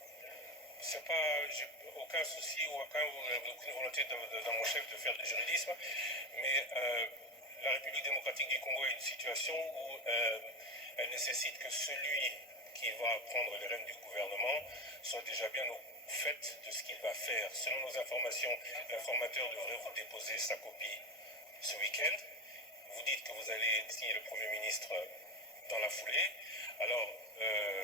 C'est pas... J'ai aucun souci ou aucune volonté dans mon chef de faire du juridisme, mais la République démocratique du Congo est une situation où elle nécessite que celui qui va prendre les rênes du gouvernement soit déjà bien au fait de ce qu'il va faire. Selon nos informations, l'informateur devrait vous déposer sa copie ce week-end. Vous dites que vous allez signer le Premier ministre dans la foulée. Alors,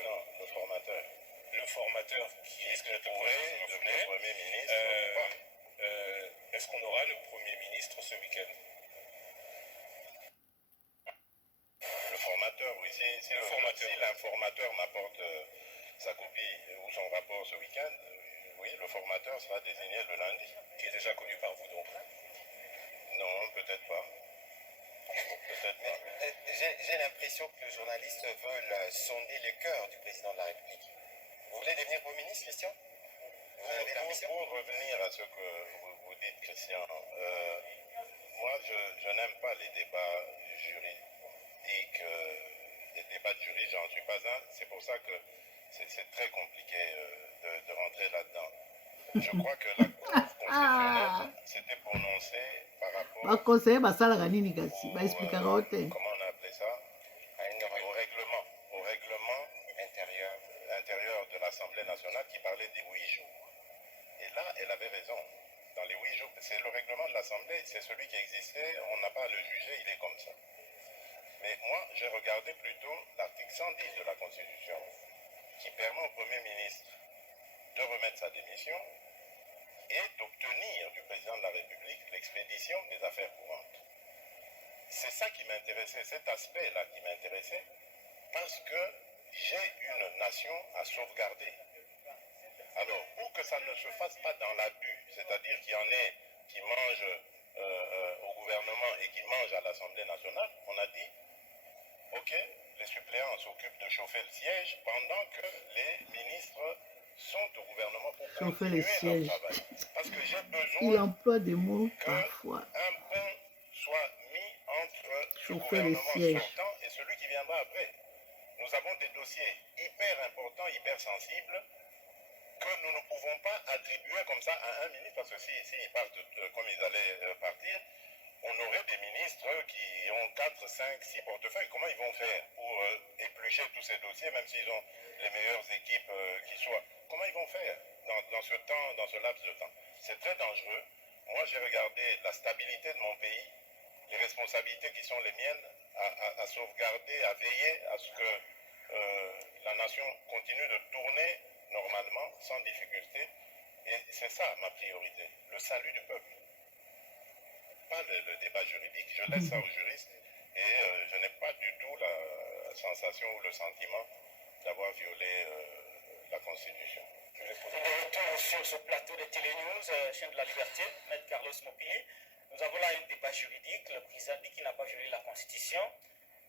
non, le formateur. Le formateur qui risque d'être devenir Premier ministre. Est-ce qu'on aura le Premier ministre ce week-end? Le formateur, oui. Si l'informateur m'apporte sa copie ou son rapport ce week-end, oui, le formateur sera désigné le lundi. Qui est déjà connu par vous donc? Non, peut-être pas. J'ai l'impression que les journalistes veulent sonder le cœur du président de la République. Vous voulez devenir Premier ministre, Christian? Vous avez l'ambition? Pour revenir à ce que vous dites, Christian, moi je n'aime pas les débats juridiques, les débats de juristes, j'en suis pas un. C'est pour ça que c'est très compliqué de rentrer là-dedans. Je crois que la Cour constitutionnelle s'était prononcée par rapport bakonseiller basalaka nini kasi baexplikaka o te. comment on a appelé ça, au règlement intérieur de l'Assemblée nationale qui parlait des 8 jours. Et là, elle avait raison. Dans les 8 jours, c'est le règlement de l'Assemblée, c'est celui qui existait, on n'a pas à le juger, il est comme ça. Mais moi, j'ai regardé plutôt l'article 110 de la Constitution, qui permet au Premier ministre de remettre sa démission et d'obtenir du président de la République l'expédition des affaires courantes. C'est ça qui m'intéressait, cet aspect-là qui m'intéressait, parce que j'ai une nation à sauvegarder. Alors, pour que ça ne se fasse pas dans l'abus, c'est-à-dire qu'il y en ait qui mangent au gouvernement et qui mangent à l'Assemblée nationale, on a dit, ok, les suppléants s'occupent de chauffer le siège pendant que les ministres sont au gouvernement pour Chauffer le continuer siège. leur travail. Parce que j'ai Il besoin emploie des mots parfois. qu'un pont soit mis entre le Chauffer le gouvernement siège. sortant et celui qui viendra après. Nous avons des dossiers hyper importants, hyper sensibles, que nous ne pouvons pas attribuer comme ça à un ministre, parce que s'ils partent comme ils allaient partir, on aurait des ministres qui ont 4, 5, 6 portefeuilles. Comment ils vont faire pour éplucher tous ces dossiers, même s'ils ont les meilleures équipes qui soient? Comment ils vont faire dans ce temps, dans ce laps de temps? C'est très dangereux. Moi, j'ai regardé la stabilité de mon pays, les responsabilités qui sont les miennes à sauvegarder, à veiller à ce que la nation continue de tourner normalement, sans difficulté. Et c'est ça ma priorité, le salut du peuple. Pas le débat juridique. Je laisse ça aux juristes et je n'ai pas du tout la sensation ou le sentiment d'avoir violé la Constitution. De retour sur ce plateau de Télénews, chaîne de la liberté, Maître Carlos Mopili. Nous avons là un débat juridique. Le président dit qu'il n'a pas violé la Constitution.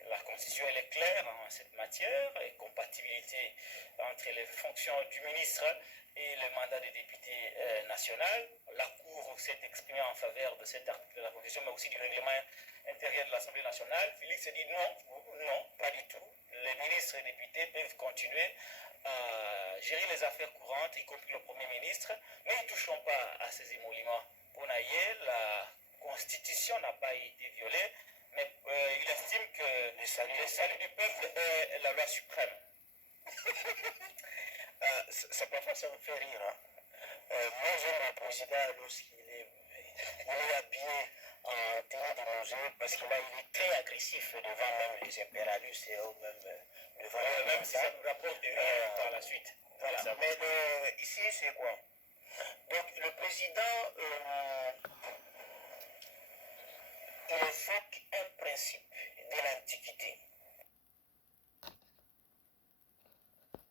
La Constitution, elle est claire en cette matière, et compatibilité entre les fonctions du ministre et le mandat des députés national. La Cour s'est exprimée en faveur de cet article de la Constitution, mais aussi du règlement intérieur de l'Assemblée nationale. Félix dit non, pas du tout. Les ministres et députés peuvent continuer à gérer les affaires courantes, y compris le Premier ministre, mais ils ne toucheront pas à ces émoluments. Pour Naïe, la Constitution n'a pas été violée, mais il estime que le salut du peuple est la loi suprême. Ça parfois ça me fait rire. Hein. Moi j'aime le président lorsqu'il est habillé en tenue de manger parce qu'il est très agressif devant même les impérialistes et même devant même si ça nous rapporte des rires par la suite. Voilà. Mais ici c'est quoi? Donc, le président, il évoque un principe de l'Antiquité.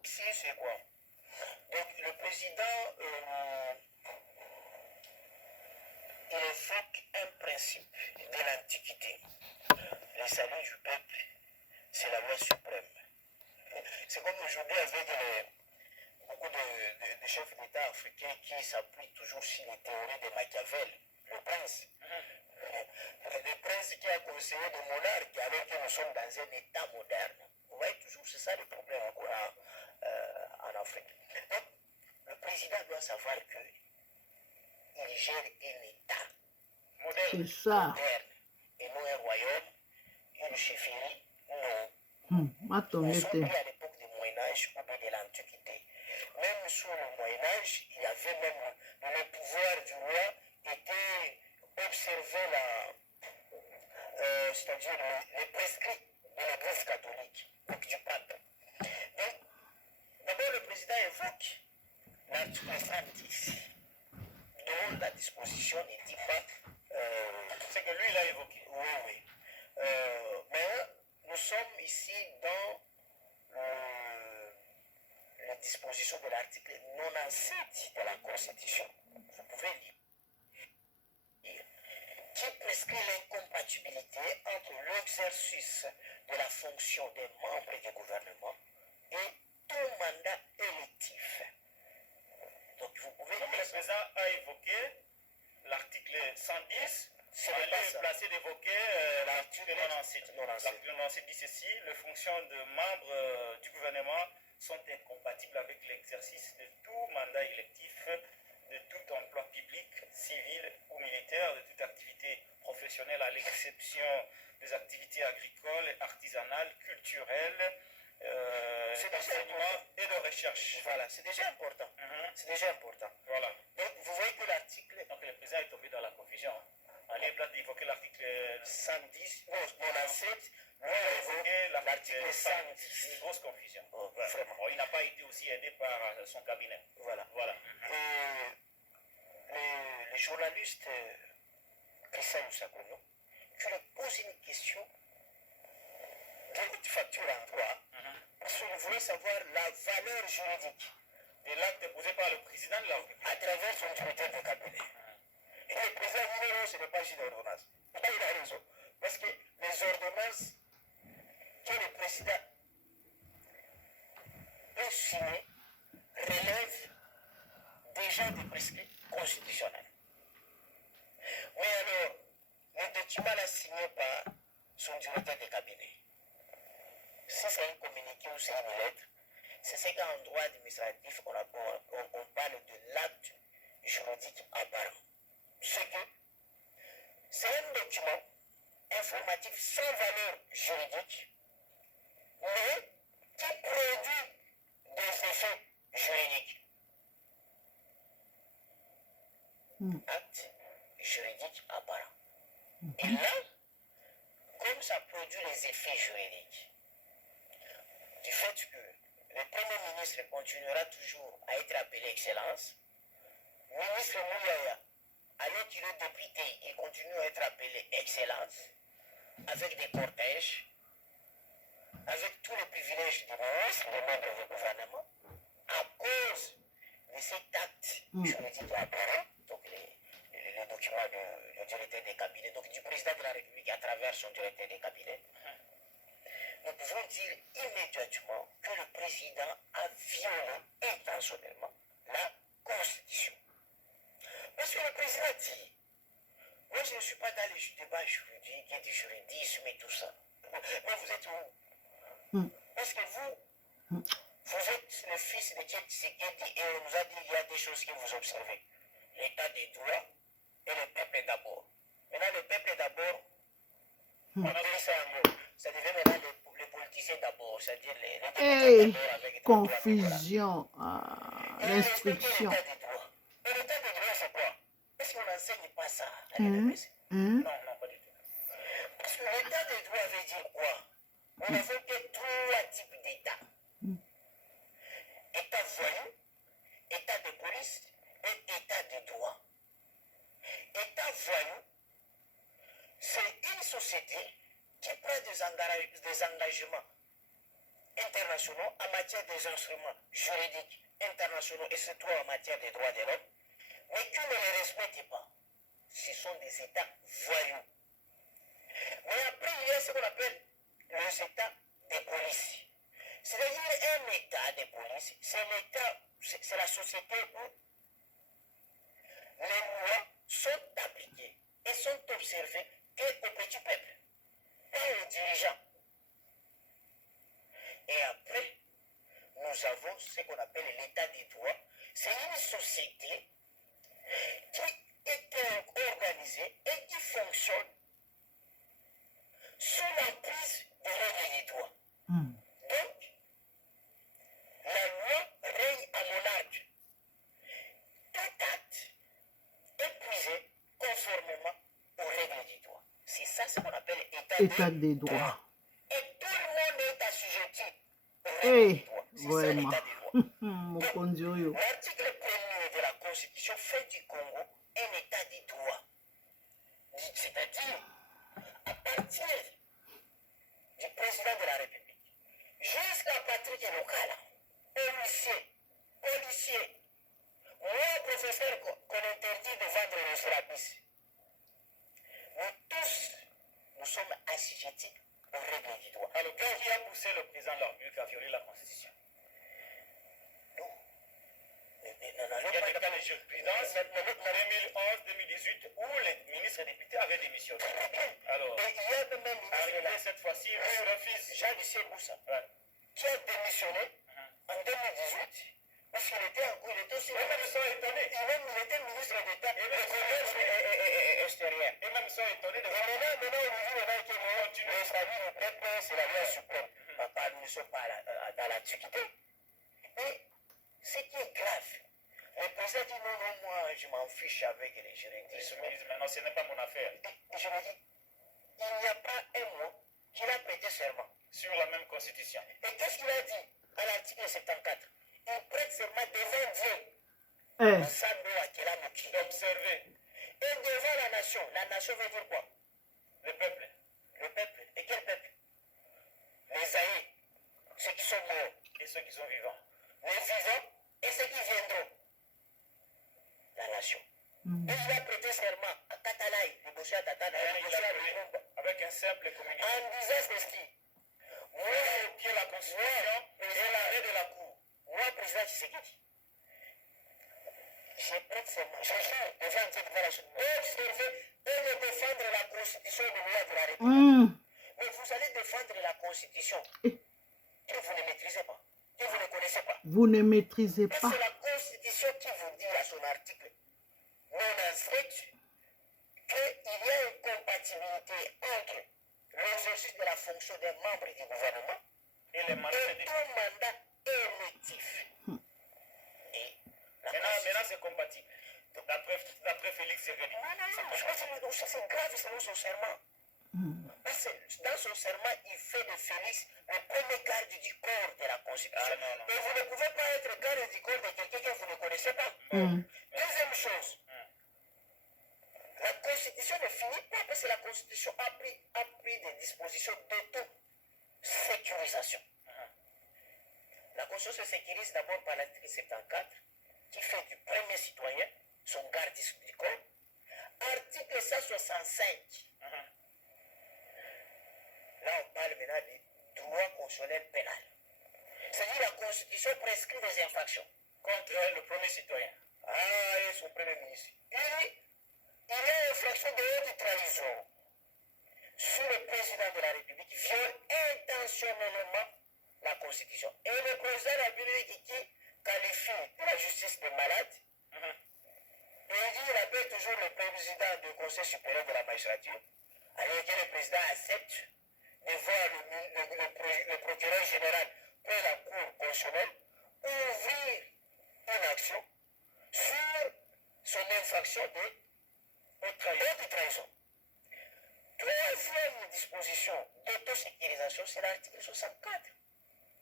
Ici, c'est quoi? Donc, le président, il évoque un principe de l'Antiquité. Le salut du peuple, c'est la loi suprême. C'est comme aujourd'hui avec beaucoup de chefs d'État africains qui s'appuient toujours sur les théories de Machiavel, le prince. Le prince qui a conseillé le monarque alors que nous sommes dans un État moderne. Vous voyez toujours, c'est ça le problème encore en Afrique. Donc, le président doit savoir qu'il gère un État moderne, C'est ça. moderne et non un royaume, une chefferie, non. Nous Attends, sommes plus à l'époque du Moyen-Âge ou de l'Antiquité. Même sous le Moyen-Âge, il y avait même le pouvoir du roi était observer c'est-à-dire les prescrits de l'Église catholique, donc du pape. Donc, d'abord, le président évoque l'article 110, dont la disposition ne dit pas C'est que lui, il a évoqué. oui, oui. Mais nous sommes ici dans la disposition de l'article 97 de la Constitution. Vous pouvez lire. Qui prescrit l'incompatibilité entre l'exercice de la fonction des membres du gouvernement et tout mandat électif. Donc vous pouvez Donc, le lire ça. président a évoqué l'article 110. C'est Il pas est ça. placé d'évoquer l'article 97. 97. L'article 97 dit ceci: les fonctions de membres du gouvernement sont incompatibles avec l'exercice de tout mandat électif, de tout emploi public, civil ou militaire, de toute activité professionnelle, à l'exception des activités agricoles, artisanales, culturelles, d'enseignement et de recherche. Voilà, c'est déjà important. C'est déjà important. Voilà. Donc vous voyez que l'article Donc le président est tombé dans la confusion. On est plat d'évoquer l'article 110, non, 97, on a évoqué l'article 110. Une grosse confusion. Oh, vraiment. Il n'a pas été aussi aidé par son cabinet. Voilà. Voilà. Le journaliste Christian Moussakono, je lui pose une question de haute facture en droit, parce qu'il voulait savoir la valeur juridique De l'acte posé par le président de la République. à travers son directeur de cabinet. Et le président dit non, ce n'est pas juste l'ordonnance. Il a raison. Parce que les ordonnances que le président peut signer relèvent déjà des prescrits constitutionnels. Mais alors, le document là signé par son directeur de cabinet, si c'est un communiqué ou c'est une lettre, c'est ce qu'en droit administratif, on parle de l'acte juridique apparent. C'est que c'est un document informatif sans valeur juridique, mais qui produit des effets juridiques. Acte juridique apparent. Et là, comme ça produit les effets juridiques, du fait que le Premier ministre continuera toujours à être appelé Excellence, ministre Mouyaya, alors qu'il est député, il continue à être appelé Excellence, avec des cortèges, avec tous les privilèges des ministres, des membres du gouvernement, à cause de cet acte juridique apparent, donc les documents du directeur des cabinets, donc du président de la République à travers son directeur des cabinets, nous pouvons dire immédiatement que le président a violé intentionnellement la Constitution. Parce que le président dit, moi je ne suis pas dans les débats juridiques et du juridisme et tout ça. Mais vous êtes où? Parce que vous êtes le fils de Tshisekedi et on nous a dit qu'il y a des choses que vous observez. L'état des droits et le peuple d'abord. Maintenant le peuple d'abord, on a dit ça en gros. Ça devient maintenant les politiciens d'abord, c'est-à-dire les Hey, avec des confusion, Et l'instruction. l'état des droits. Et l'état des droits, c'est quoi? Est-ce qu'on n'enseigne pas ça à l'université? Non, non, pas du tout. Parce que l'état des droits veut dire quoi? On a fait que 3 types d'états. État voyou, état de police et état de droit. État voyou, c'est une société qui prend des engagements internationaux en matière des instruments juridiques internationaux et surtout en matière des droits de l'homme, mais qui ne les respectent pas. Ce sont des États voyous. Mais après, il y a ce qu'on appelle les États de police. C'est-à-dire un État de police, c'est la société où les lois sont appliquées et sont observées qu'au petit peuple, pas aux dirigeants. Et après, nous avons ce qu'on appelle l'état des droits. C'est une société qui est organisée et qui fonctionne sous l'emprise des règles des droits. Donc, la loi règne à monarque. Tout acte est prisé conformément aux règles des droits. C'est ça ce qu'on appelle État des droits. Et tout le monde est assujetti aux règles Hey, des droits. C'est ça vraiment. l'état des droits. Mokonzi oyo. L'article 1er de la Constitution fait du Congo un état des droits. C'est-à-dire, à partir du président de la République jusqu'à Patrick Lokala, policier, moi, professeur qu'on interdit de vendre le sérapis, nous tous, nous sommes assujettis aux règles du droit. Alors, qu'est-ce qui a poussé le président de la République à violer la Constitution? Il y a des cas de jurisprudence 2011-2018 où les ministres et députés avaient démissionné. Alors, Et il y a même un arrivé ministre là, cette fois-ci, le fils. Jean-Lucien Boussa, Ouais. qui a démissionné en 2018 parce qu'il était aussi. Et même ils sont étonnés. Il était ministre d'État de commerce et extérieur. Et même ils sont étonnés de Et maintenant, on dit que le salut du peuple, c'est la loi suprême. Papa, nous ne sommes pas dans l'antiquité. Et ce qui est grave, le président dit non, moi je m'en fiche avec les juridictions. mais non, ce n'est pas mon affaire. Et je me dis, il n'y a pas un mot qu'il a prêté serment. Sur la même Constitution. Et qu'est-ce qu'il a dit à l'article 74? Il prête serment devant Dieu. Eh, D'observer. Et devant la nation veut dire quoi? Le peuple. Le peuple. Et quel peuple? Les aïeux, ceux qui sont morts, Et ceux qui sont vivants. les vivants et ceux qui viendront. La nation. Et il a prêté serment à Katalaï, le bossu à Tatana, le bossu à Lumumba, Avec un simple communiqué. en disant ceci. Moi, Qui est la Constitution et l'arrêt de la Cour. moi, président Tshisekedi, je prête serment, je jure devant Dieu, devant la nation, d'observer et de défendre la Constitution de loi de la République. Mais vous allez défendre la Constitution que vous ne maîtrisez pas, que vous ne connaissez pas. vous ne maîtrisez Et pas. c'est la Constitution qui vous dit à son article non inscrit qu'il y a une compatibilité entre l'exercice de la fonction des membres du gouvernement Et les mandats et des tout mandat électif. Et la Maintenant, c'est compatible. D'après Félix Tshisekedi. c'est grave selon son serment. Parce que dans son serment, il fait de Félix le premier garde du corps de la Constitution. Ah, non. Mais vous ne pouvez pas être garde du corps de quelqu'un que vous ne connaissez pas. Deuxième chose, la Constitution ne finit pas parce que la Constitution a pris des dispositions d'auto-sécurisation. La Constitution se sécurise d'abord par l'article 74 qui fait du premier citoyen son garde du corps. Article 165. Là, on parle maintenant du droit constitutionnel pénal. C'est-à-dire la Constitution prescrit des infractions Contre le premier citoyen. Ah, et son premier ministre. Il y a une infraction de haute trahison sur le président de la République viole intentionnellement la Constitution. Et le président de la République qui qualifie la justice de malade, et il dit qu'il appelle toujours le président du Conseil supérieur de la magistrature, alors que le président accepte de voir le procureur général près la Cour constitutionnelle ouvrir une action sur son infraction de haute trahison. Troisième disposition d'autosécurisation, c'est l'article 64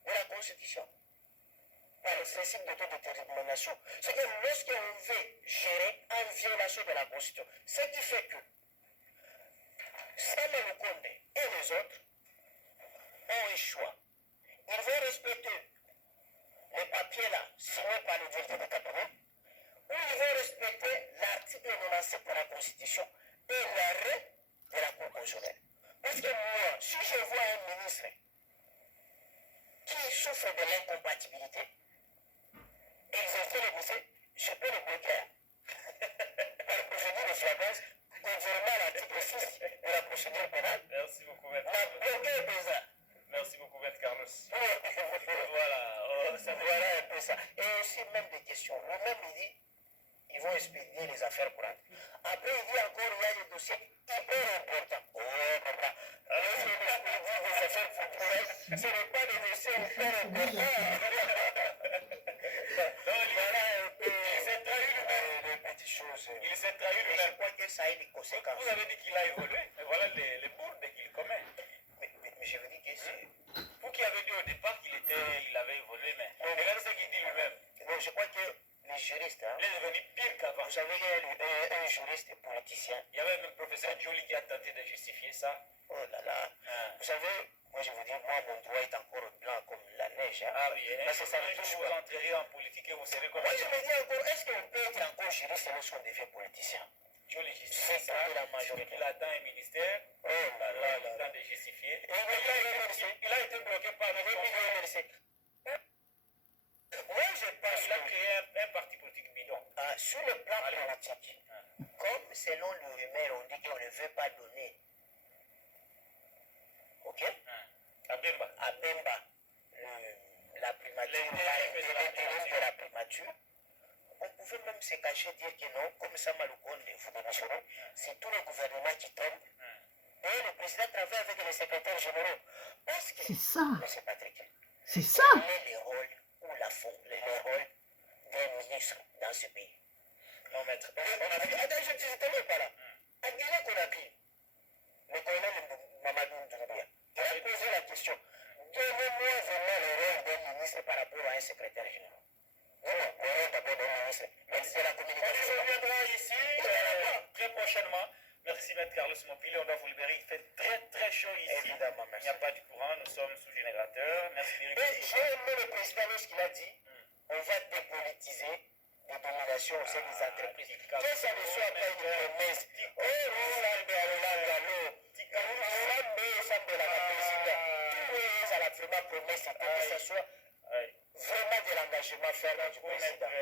de la Constitution. par le principe d'autodétermination. C'est que lorsqu'on veut gérer en violation de la Constitution, ce qui fait que Sama Lukonde et les autres ont un choix. Ils vont respecter les papiers là signés par le directeur de cabinet, ou ils vont respecter l'article énoncé par la Constitution et l'arrêt de la Cour constitutionnelle. Parce que moi, si je vois un ministre qui souffre de l'incompatibilité, exercer le dossier, je peux le bloquer. Par procédure de flagrance, conformément à l'article 6 de la procédure pénale. Merci beaucoup, Maître. Ma bloqué est présent. Merci beaucoup, Maître Carlos. Voilà un peu ça. Et aussi même des questions. Le même il dit, ils vont expédier les affaires courantes. Après, il dit encore, il y a des dossiers hyper importants. Oh, papa. Alors, si on expédie des affaires courantes, ce n'est pas des dossiers hyper importants. Voilà un peu. Il s'est trahi lui-même. Les petites choses. Il s'est trahi Et je lui-même. crois que ça a des conséquences. Vous avez dit qu'il a évolué, mais voilà les bourdes qu'il commet. Mais je vous dis que c'est... Vous qui avez dit au départ qu'il avait évolué, mais regardez ce qu'il dit lui-même. Non, je crois que les juristes, hein, Il est devenu pire qu'avant. vous savez, il y a un juriste politicien. Il y avait même le professeur Joly qui a tenté de justifier ça. Oh là là. Vous savez, moi je vous dis, moi mon droit est encore blanc comme la neige. Hein. Ah oui, Parce que ça me un touche jour vous pas. entrerez en politique et vous serez comme Moi ça. je me dis encore, est-ce qu'on peut être encore juriste lorsqu'on devient politicien? Joly justifie C'est ça. ça la majorité. Il attend un ministère. Oh là là Il là. attend de justifier. Et il Il a été bloqué par le Moi je pense Il a que créé un parti politique bidon. sur le plan politique, comme selon le rumeur, on dit qu'on ne veut pas donner. Ok? À Bemba. À Bemba, la primature, l'intérim de la primature, on pouvait même se cacher, dire que non, comme ça, Malukonde, vous démissionnez, c'est tout le gouvernement qui tombe. Et le président travaille avec les secrétaires généraux. Parce que, C'est ça. M. Patrick, C'est ça. quel est le rôle ou le rôle d'un ministre dans ce pays? Non, maître. Attends, je ne termine pas là. À Guinée-Conakry, le colonel Mamadou Doumbouya, il a posé la question. Donnez-moi vraiment le rôle d'un ministre par rapport à un secrétaire général. Non, le rôle d'abord d'un ministre. Mais c'est la communication. On reviendra ici très prochainement. Merci, Maître Carlos Mopile. On doit vous libérer. Il fait très chaud ici. Évidemment, Il merci. n'y a pas de courant. Nous sommes sous générateur. Merci, Mais j'ai aimé le président lorsqu'il a dit on va dépolitiser les dominations au sein des entreprises. Que ça ne soit pas une promesse. Oh, Sambe Alangalo, Sambe la président. Tout à la vraiment promesse, c'est que ça soit vraiment de l'engagement ferme du président. Il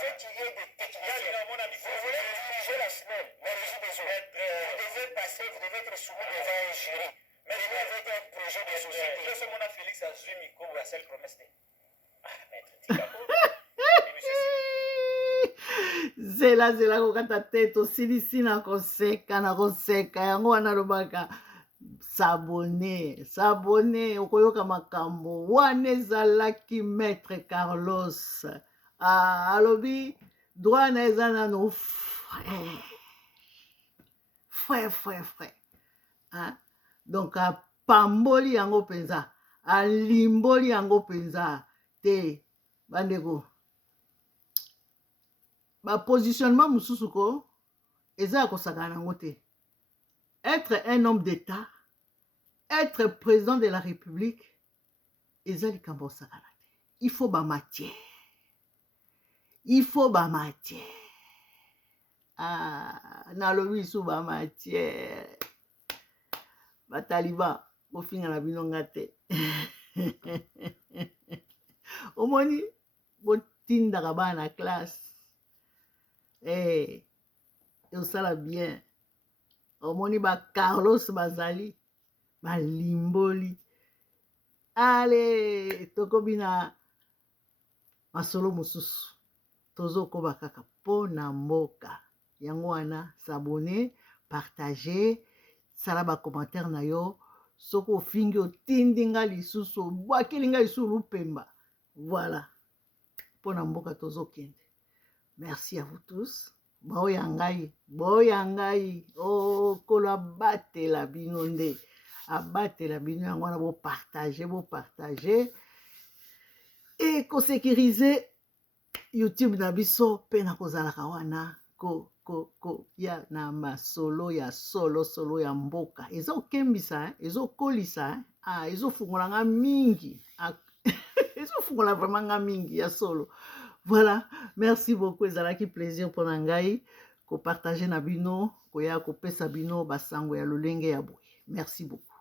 faut qu'il y ait des techniciens. Vous voulez diriger la semaine, la régie des eaux. Vous devez passer, vous devez être soumis devant un jury. Mais vous avez un projet de société. Je suis mon Félix Azumi Kobo à celle promesse. Maître Tikabo. zela kokata te tosilisi na koseka yango wana lobaka sabone okoyoka makambo wana ezalaki Maître Carlos alobi droit na eza nano frère donc apamboli yango mpenza alimboli yango mpenza te bandeko bapositionnement mosusu ko eza ya kosakana nango te. Être un homme d'état, être président de la république eza likambo osakana te. Il faut bamatière nalobi lisu bamatière bataliban bofinga na bino nga te omoni botindaka bana na classe osala bien omoni ba Carlos bazali balimboli ale tokobi na masolo mosusu tozokoba kaka mpo na mboka yango wana s'abonner partager sala bacommentaire na yo soki ofingi otindi nga lisusu obwakeli nga lisusu lupemba voilà mpo na mboka tozokende. Merci à vous tous. Boya ngai okolo abatela bino nde abatela bino yango wana bopartage mpe kosécurize YouTube na biso mpe na kozalaka wana ya na masolo ya solo ya mboka ezokembisa ezokolisa ezofungolanga mingi ezofungola vraiment nga mingi ya solo. Voilà, merci beaucoup, ezalaki plaisir pour ngai ko partager na bino koya kopesa bino basango ya lolenge ya boye. Merci beaucoup.